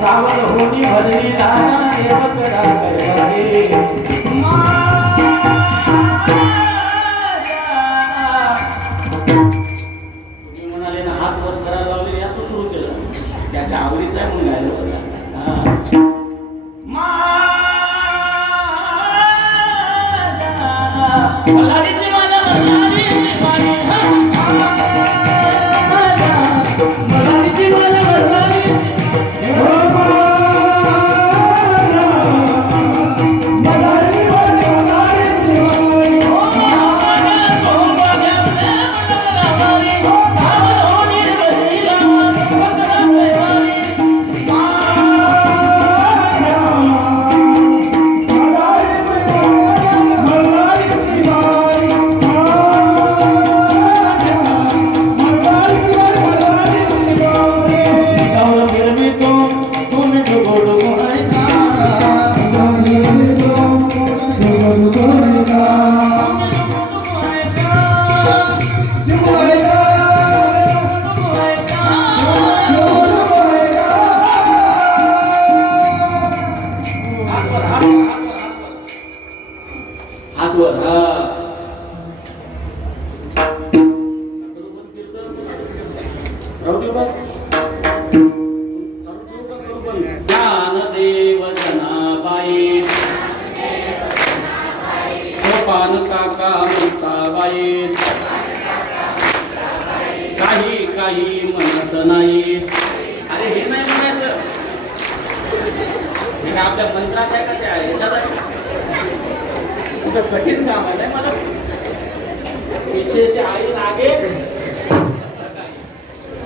सावर होनी भजनी राजा देवकडा करवारे तुम्ही म्हणाले ना हात वर करायला लावले याच सुरू केलं त्याच्या आवडीचं आहे म्हणून गायलं सगळं मल्हारीची माला मल्हारीची पान काका म्हणताबाई काही काही म्हणत नाही अरे हे नाही म्हणायचं हे काय आपल्या मंत्रात आहे का त्या ह्याच्यात आहे कुठं कठीण काम आहे नाही मला पीछे से आई लागे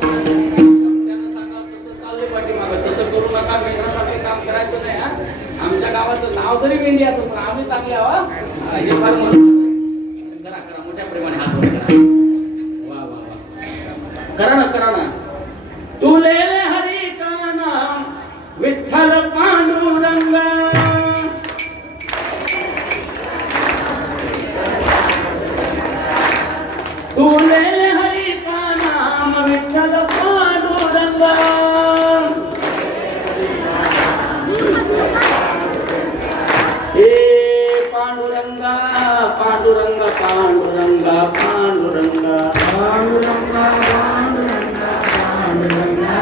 त्यांना सांगा तसं चाललंय पाठीमागं तसं करू नका मेंढरासारखं काम करायचं नाही हा आमच्या गावाचं नाव जरी मेंढी असं पण आम्ही चांगले आहोत हे फार महत्वाचं आहे करा करा मोठ्या प्रेमाने हात वर करा वा वा वा करा ना तुले हरी का नाम विठ्ठल पांडुरंग तुले हरी का नाम विठ्ठल पांडुरंग पांडुरंगा पांडुरंगा पांडुरंगा पांडुरंगा पांडुरंगा पांडुरंगा पांडुरंगा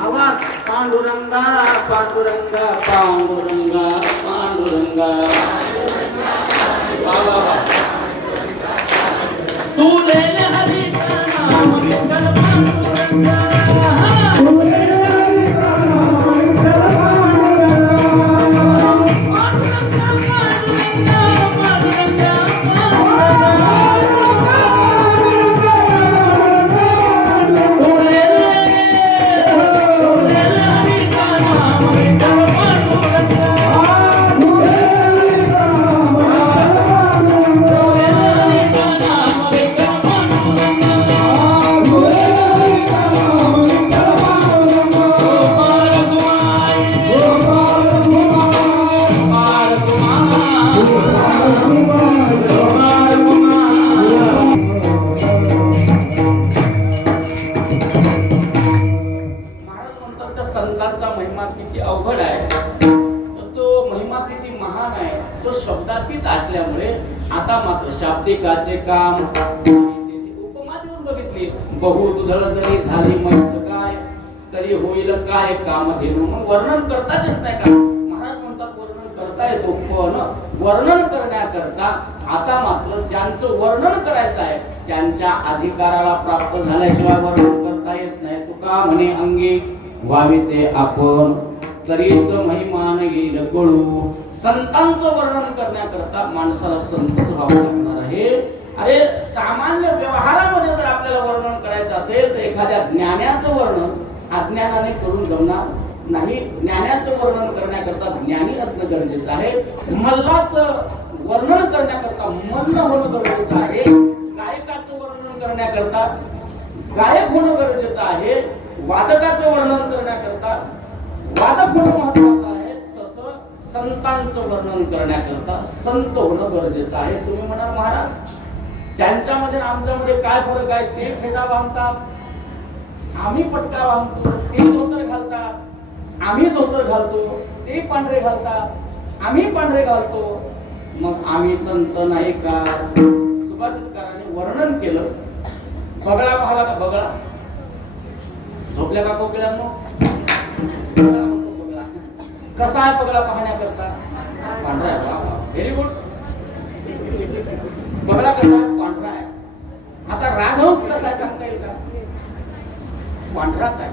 आवाज पांडुरंगा पांडुरंगा पांडुरंगा पांडुरंगा वा वा वा तू लेले हरी का नाम विठ्ठल पांडुरंगा तू लेले हरी का नाम विठ्ठल संतांचा महिमा किती अवघड आहे तर तो महिमा किती महान आहे तो शब्दातीत असल्यामुळे आता मात्र शाब्दिकाचे काम उपमा देऊन बघितली बहु दुधळ जरी झाली म्हैस काय तरी होईल काय काम धेनू मग वर्णन करताच येत नाही का महाराज म्हणतात वर्णन करता येतो पण वर्णन करण्याकरता आता मात्र ज्यांचं वर्णन करायचं आहे त्यांच्या अधिकाराला प्राप्त झाल्याशिवाय वर्णन करता येत नाही तुका म्हणे अंगी व्हावी ते आपण तरीच महिमान येईल कळू संतांचं वर्णन करण्याकरता माणसाला संतच व्हावं लागणार आहे अरे सामान्य व्यवहारामध्ये जर आपल्याला वर्णन करायचं असेल तर एखाद्या ज्ञानाचं वर्णन अज्ञानाने करून जमणार नाही ज्ञानाचं वर्णन करण्याकरता ज्ञानी असणं गरजेचं आहे मल्लाचं वर्णन करण्याकरता मल्ल होणं गरजेचं आहे गायकाचं वर्णन करण्याकरता गायक होणं गरजेचं आहे वादकाचं वर्णन करण्याकरता वादक होणं महत्वाचं आहे तसं संतांचं वर्णन करण्याकरता संत होणं गरजेचं आहे तुम्ही म्हणाल महाराज त्यांच्यामध्ये आमच्यामध्ये काय फरक आहे ते फेटा बांधतात आम्ही पट्टा बांधतो ते धोतर घालतात आम्ही धोतर घालतो, ते पांढरे घालतात, आम्ही पांढरे घालतो, मग आम्ही संत नाही का? सुभाषितकाराने वर्णन केलं. बगळा पाहिला का? बगळा झोपल्या का कोकिळांनो? बगळा म्हणतो बगळा. कसा आहे बगळा पाहण्याकरता? पांढरा आहे. Very good. बगळा कसा आहे? पांढरा आहे. आता राजहंस कसा आहे सांगता येईल का? पांढराच आहे.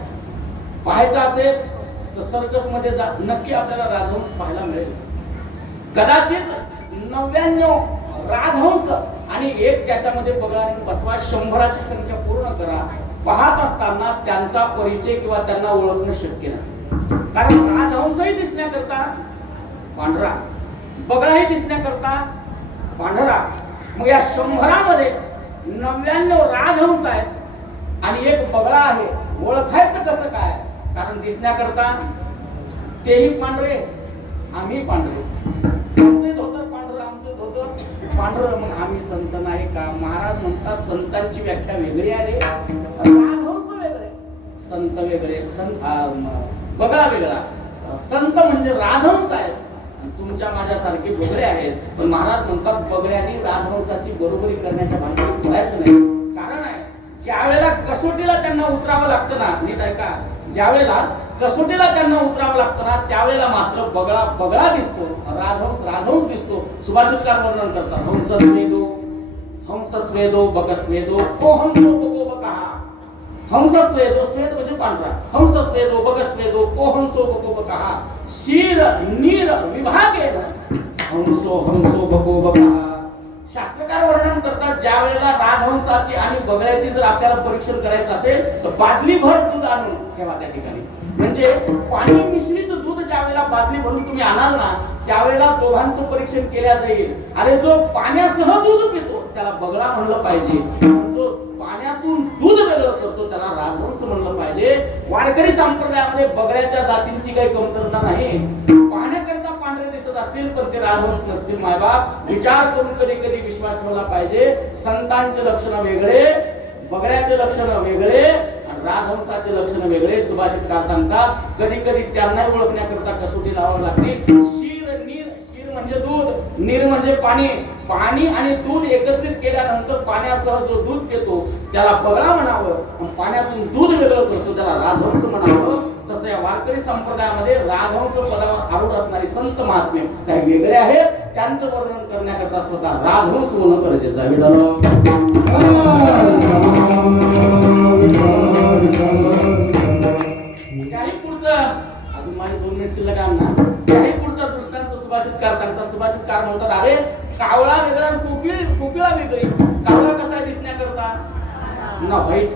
पाहायचा असेल तर सर्कस मध्ये जा, नक्की आपल्याला राजहंस पाहायला मिळेल. कदाचित 99 राजहंस आणि एक त्याच्यामध्ये बगळा बसवा, 100ची संख्या पूर्ण करा. पाहत असताना त्यांचा परिचय किंवा त्यांना ओळखणं शक्य नाही. कारण राजहंसही दिसण्याकरता पांढरा, बगळाही दिसण्याकरता पांढरा. मग या 100मध्ये 99 राजहंस आहेत आणि एक बगळा आहे. ओळखायचं कसं काय? कारण दिसण्याकरता तेही पांढरे, आम्ही पांढरे. आमचे धोतर पांढरं, आमचं धोतर पांढरं, मग आम्ही संत नाही का? महाराज म्हणतात संतांची व्याख्या वेगळी आहे रे. राजहंस वेगळे, संत वेगळे, बगळा वेगळा. संत म्हणजे राजहंस आहेत, तुमच्या माझ्यासारखे बगळे आहेत. पण महाराज म्हणतात बगळ्यांनी राजहंसाची बरोबरी करण्याच्या भानगडीत पडायचं नाही. कारण आहे, ज्या वेळेला कसोटीला त्यांना उतरावं लागतं ना, नीट ऐका, ज्या वेळेला कसोटीला त्यांना उतरावं लागतं ना, त्यावेळेला मात्र बगळा बगळा दिसतो, राजहंस राजहंस दिसतो. सुभाषितकार वर्णन करतात. हंसस्वेदो बकस्वेदो को हंसो बको बकहा. हंसस्वेदो, स्वेद म्हणजे पांढरा. हंसस्वेदो बकस्वेदो को हंसो बको बकहा. शीर नीर विभागेन हंसो हंसो बको बकहा. शास्त्रकार वर्णन करतात, ज्या वेळेला राजहंसाची आणि बगळ्याची जर आपल्याला परीक्षण करायचं असेल तर बादली भर दूध आणून ठेवा त्या ठिकाणी. म्हणजे पाणी मिश्रित दूध ज्या वेळेला बादली भरून तुम्ही आणाल ना, त्यावेळेला दोघांचं परीक्षण केल्या जाईल. अरे जो पाण्यासह दूध पितो त्याला बगळा म्हणलं पाहिजे, जो पाण्यातून दूध वेगळं करतो त्याला राजहंस म्हणलं पाहिजे. वारकरी संप्रदायामध्ये बगळ्याच्या जातींची काही कमतरता नाही. पाहण्याकरता पांढरे दिसत असतील पण ते राजहंस नसतील. मायबाप विचार करून कधी कधी विश्वास ठेवला पाहिजे. संतांचे लक्षण वेगळे, बगळ्याचे लक्षण वेगळे आणि राजहंसाचे लक्षण वेगळे. सुभाषितकार सांगतात कधी कधी त्यांना ओळखण्याकरता कसोटी लावावी लागते. शीर नीर, शीर म्हणजे दूध, नीर म्हणजे पाणी. पाणी आणि दूध एकत्रित केल्यानंतर पाण्यासह जो दूध पितो त्याला बगळा म्हणावं, पाण्यातून दूध वेगळं करतो त्याला राजहंस म्हणावं. तसं या वारकरी संप्रदायामध्ये राजहंस पदावर आरूढ असणारी संत महात्मे काही वेगळे आहेत. त्यांचं वर्णन करण्याकरता स्वतः राजहंस होणं गरजेचं आहे. काही पुढचं अजून माझे 2 मिनिट शिल्लक आहे ना. काही पुढचा दृष्टांत सुभाषितकार सांगतात. सुभाषितकार म्हणतात अरे कावळा वेगळा आणि कोकिळा वेगळी. कावळा कसा आहे दिसण्याकरता? ना व्हाईट.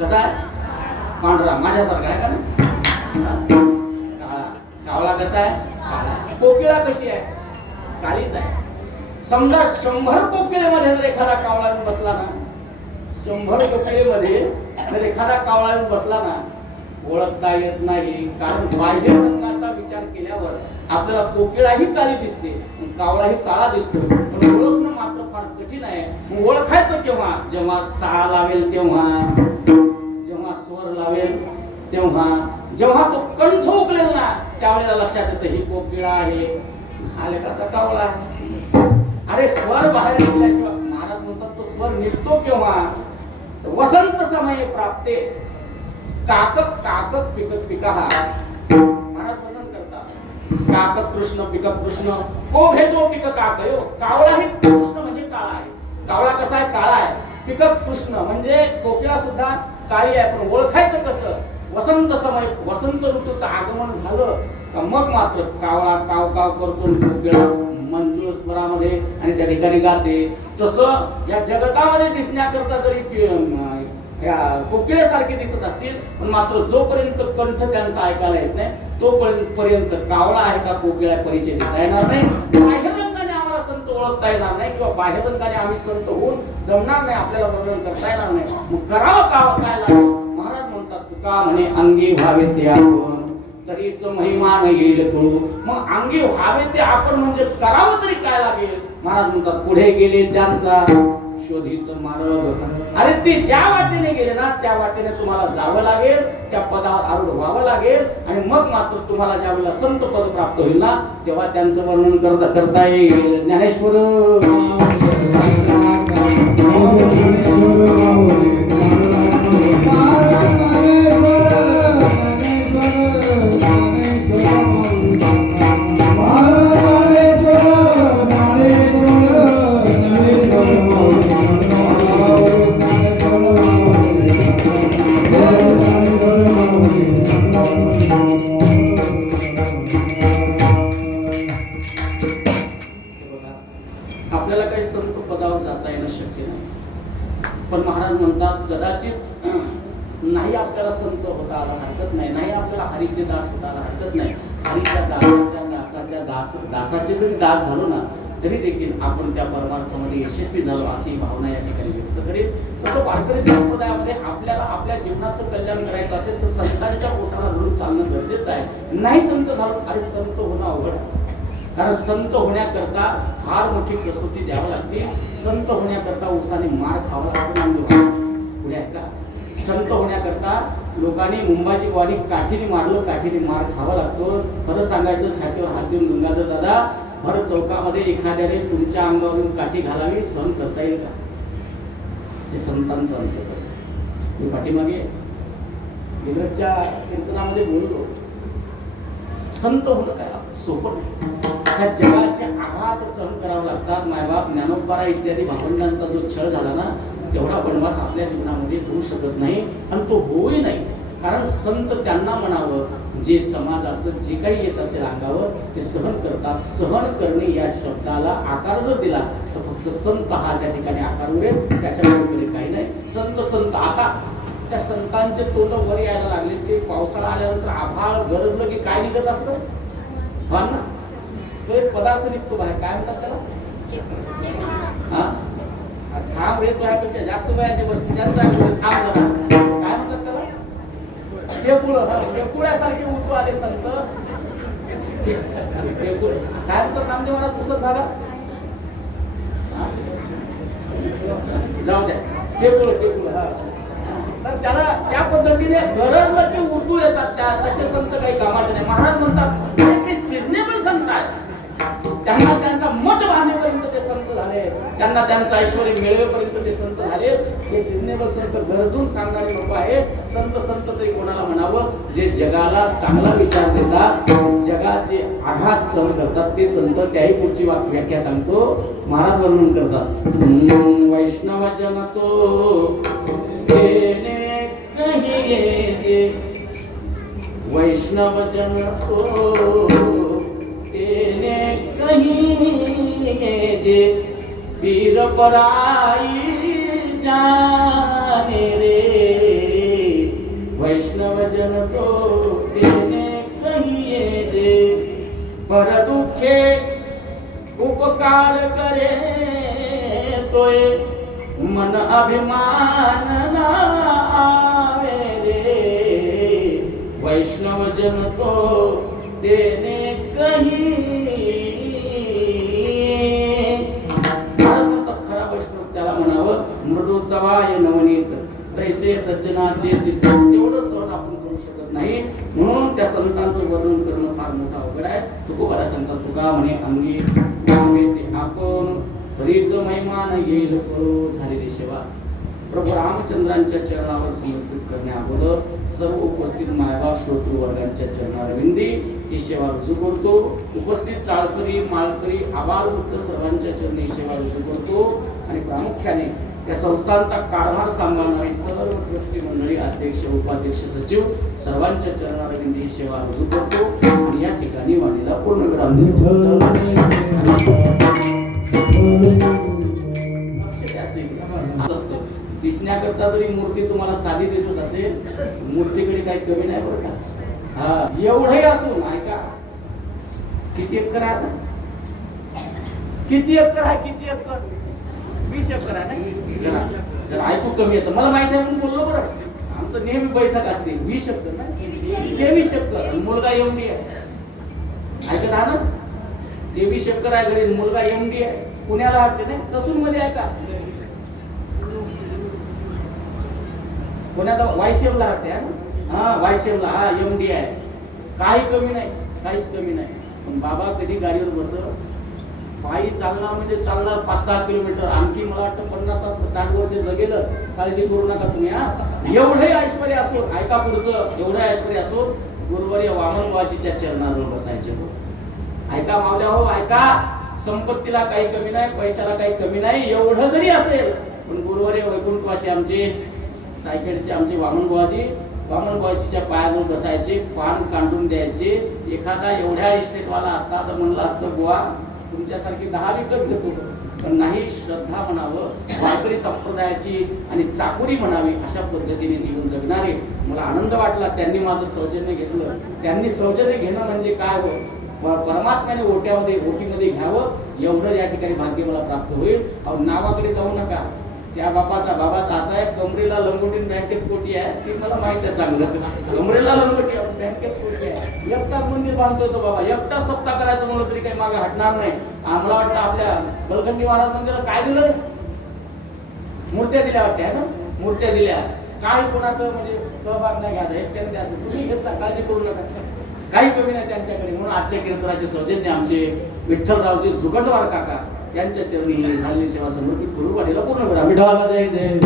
कसा आहे? पांढरा, माझ्यासारखा आहे का ना? काळा. कावळा कसा आहे? काळा. कोकिळा कशी आहे? काळीच आहे. समजा 100 कोकिळेमध्ये जर एखादा कावळा येऊन बसला ना, 100 कोकिळेमध्ये जर एखादा कावळा येऊन बसला ना, ओळखता येत नाही. कारण बाह्य रंगाचा विचार केल्यावर आपल्याला कोकिळाही काळी दिसते, कावळाही काळा दिसतो, पण ओळखणं मात्र फार कठीण आहे. मग ओळखायचं केव्हा? जेव्हा सा लावेल तेव्हा, जेव्हा स्वर लावेल तेव्हा, जेव्हा तो कंठ उकलेल ना त्यावेळेला लक्षात येतं ही कोकिळा आहे, हा लेखाचा कावळा आहे. अरे स्वर बाहेर निघल्याशिवाय, महाराज म्हणतात तो स्वर निघतो केव्हा? वसंत समय प्राप्ते काकक काकक पिकक पिकाहा. महाराज वर्णन करतात काकक कृष्ण पिकक कृष्ण को भेदो पिक काकयो. कावळा हे कृष्ण म्हणजे काळा आहे. कावळा कसा आहे? काळा आहे. पिकक कृष्ण म्हणजे कोकिळा सुद्धा काळी आहे. पण ओळखायचं कसं? वसंत समय, वसंत ऋतूचं आगमन झालं का मग मात्र कावळा काव काव करतो, कोकिळा मंजूळ स्वरामध्ये आणि त्या ठिकाणी गाते. तसं या जगतामध्ये दिसण्याकरता जरी या कोकिळेसारखे दिसत असतील पण मात्र जोपर्यंत कंठ त्यांचा ऐकायला येत नाही तोपर्यंत कावळा आहे का कोकिळा परिचय देता येणार नाही. बाह्यरंगाने आम्हाला संत ओळखता येणार नाही किंवा बाह्यरंगाने आम्ही संत होऊन जमणार नाही, आपल्याला वर्णन करता येणार नाही. मग करावं काय लागेल? महाराज म्हणतात तुका म्हणे अंगी व्हावे ते आपण तरीच महिमान येईल कळू. मग अंगी व्हावे ते आपण म्हणजे करावं तरी काय लागेल? महाराज म्हणतात पुढे गेले त्यांचा शोधित मार्ग. अरे ते ज्या वाटेने गेले ना त्या वाटेने तुम्हाला जावं लागेल, त्या पदावर आरूढ व्हावं लागेल आणि मग मात्र तुम्हाला ज्या वेळेला संत पद प्राप्त होईल ना तेव्हा त्यांचं वर्णन करता येईल. ज्ञानेश्वर आपल्याला काही संत पदावर जाता येणं शक्य नाही, पण महाराज म्हणतात कदाचित नाही आपल्याला संत होता आला हरकत नाही, नाही आपल्याला हरीचे दास होता आला हरकत नाही. हरीच्या दासाचे जरी दास झालो ना तरी देखील आपण त्या परमार्थामध्ये यशस्वी झालो अशी भावना या ठिकाणी व्यक्त करेल. तसं वारकरी संप्रदायामध्ये आपल्याला आपल्या जीवनाचं कल्याण करायचं असेल तर संतांच्या पोटाला धरून चालणं गरजेचं आहे. नाही संत झालो अरे संत होणं अवघड आहे, कारण संत होण्याकरता फार मोठी कसोटी द्यावी लागते. संत होण्याकरता उसाने मार खावा लागतो. पुढे आहे का? संत होण्याकरता लोकांनी मुंबाजी वाणी काठीने मारलं, काठीने मार खावा लागतो. खरं सांगायचं छातीवर हात देऊन गंगाधर दादा भर चौकामध्ये एखाद्याने तुमच्या अंगावरून काठी घालावी सहन करता येईल का? ते संतांचं अंत कर. मी पाठीमागे इंग्रजच्या कीर्तनामध्ये बोललो, संत होणं काय सोपं नाही. त्या जगाचे आघात सहन करावं लागतात. मायबाप ज्ञानोबा इत्यादी भावंडांचा जो छळ झाला ना तेवढा वनवास आपल्या जीवनामध्ये होऊ शकत नाही आणि तो होऊही नाही. कारण संत त्यांना म्हणावं जे समाजाचं जे काही येत असेल अंगावर ते सहन करतात. सहन करणे या शब्दाला आकार जर दिला तर फक्त संत हा त्या ठिकाणी आकार उरेल, त्याच्याकडे काही नाही. संत संत आता त्या संतांचे तोंड वर यायला लागले. ते पावसाळा आल्यानंतर आभाळ गरजलं की काय निघत असतं हा ना, तो एक पदार्थ निघतो बाहेर, काय म्हणतात त्याला? हा थांब रे, तुझ्यापेक्षा जास्त वयाचे वस्तू त्यांचा थांब जरा, काय म्हणतात त्याला? टेपुळ्यासारखे उठू आले संत. काय म्हणतात नामदेव महाराज पुसत झाला? जाऊ द्या, टेपुळ हा. तर त्याला त्या पद्धतीने गरजलं की उर्दू येतात त्या तसे संत काही कामाचे नाही. महाराज म्हणतात ते सिजनेबल संत आहे, त्यांना त्यांचा मठ बांधेपर्यंत ते संत झाले, त्यांना त्यांचं ऐश्वर मिळवेपर्यंत ते संत झाले. हे सिजनेबल संत गरजून सांगणारे लोक आहे. संत संत तरी कोणाला म्हणावं? जे जगाला चांगला विचार देतात, जगाचे आघात सहन करतात ते संत. त्याही पुढची व्याख्या सांगतो. महाराज वर्णन करतात वैष्णव जन तो देने कहिए जे, वैष्णव जन तो देने कहिए जे, पीर पराई जाने रे. वैष्णव जन तो देने कहिए जे, पर दुखे उपकार करे तोय मन अभिमान ना आवे रे. वैष्णव जन तो देने कही. खरा वैष्णव त्याला म्हणावं मृदू सवाय नवनीत तैसे सज्जनाचे चित्त. तेवढं सहज आपण करू शकत नाही, म्हणून त्या संतांचं वर्णन करणं फार मोठा अवघड आहे. तुकोबाला सांगतात तुका म्हणे अंगी ते आपण तरीच महिमान येईल कळू झालेली सेवा. प्रभू रामचंद्रांच्या चरणावर समर्पित करण्या अगोदर सर्व उपस्थित मायबाप श्रोतृ वर्गांच्या चरणारविंदी ही सेवा रुजू करतो. उपस्थित टाळकरी माळकरी आबालवृद्ध सर्वांच्या चरणी सेवा रुजू करतो आणि प्रामुख्याने या संस्थांचा कारभार सांभाळणारी सर्व ट्रस्टी मंडळी अध्यक्ष उपाध्यक्ष सचिव सर्वांच्या चरणारविंदी ही सेवा रुजू करतो आणि या ठिकाणी वाणीला पूर्ण विराम देतो. दिसण्याकरता जरी मूर्ती तुम्हाला साधी दिसत असेल, मूर्तीकडे काही कमी नाही बरं का. हा एवढंही असून ऐका किती एकर आहे? किती एकर आहे? किती एकर? 20 एकर आहे ना. जरा ऐकू कमी येतं मला माहिती आहे म्हणून बोललो बरं. आमचं नेहमी बैठक असते. 20 एकर नाही 23 एकर. मुलगा एवढी आहे ऐकत ना. 23 एकर आहे घरी, मुलगा एवढी आहे. पुण्याला वाटते नाही, ससून मध्ये आहे का? पुण्यात वायसीएमला राहते हा वायसीएमला हा MD आहे. काही कमी नाही, काहीच कमी नाही. पण बाबा कधी गाडीवर बसत पायी चालणार म्हणजे चालणार 5-6 किलोमीटर. आणखी मला वाटतं 50-60 वर्ष जगेल. काळजी करू नका तुम्ही हा. एवढे ऐश्वर्य असून ऐका पुढचं, एवढं ऐश्वर्य असून गुरुवर्य वामनबाबाजीच्या चरणाजवळ बसायचे. ऐका मावल्या हो ऐका, संपत्तीला काही कमी नाही, पैशाला काही कमी नाही. एवढं जरी असेल पण गुरुवर्य वैकुंठवासी आमचे सायखेडचे आमचे वामनबाबाजीच्या पायाजवळ बसायचे, पान काढून द्यायचे. एखादा एवढ्या इस्टेटवाला असता तर म्हणलं असतं बुवा तुमच्यासारखी 10 विकत घेतो, पण नाही. श्रद्धा म्हणावं, वारकरी संप्रदायाची आणि चाकोरी म्हणावी अशा पद्धतीने जीवन जगणारे. मला आनंद वाटला त्यांनी माझं सौजन्य घेतलं. त्यांनी सौजन्य घेणं म्हणजे काय हो, परमात्म्याने ओटीमध्ये घ्यावं एवढं या ठिकाणी भाग्य मला प्राप्त होईल. अहो नावाकडे जाऊ नका. त्या बाबाचा असा आहे, कमरेला लंगोटी बँकेत कोटी आहे, ती मला माहित आहे चांगलं. कमरेला लंगोटी बँकेत कोटी आहे. एकटाच मंदिर बांधतोय तो बाबा, एकटाच सप्ताह करायचं म्हणलं तरी काही मागे हटणार नाही. आम्हाला वाटतं आपल्या बलखंडी महाराज मंदिराला काय दिलं, मूर्त्या दिल्या वाटते आहे ना, मूर्त्या दिल्या. काय कोणाचं म्हणजे सहभाग नाही घ्यायचा, एकट्याने द्यायचं. तुम्ही घेतला, काळजी करू नका, काही कमी नाही त्यांच्याकडे. म्हणून आजच्या कीर्तनाचे सौजन्य आमचे विठ्ठलरावचे जुगंडवार काका यांच्या चरणी झालेली सेवा समर्पित करू. वाढीला पूर्ण करा. विठ्ठलाला जय जय.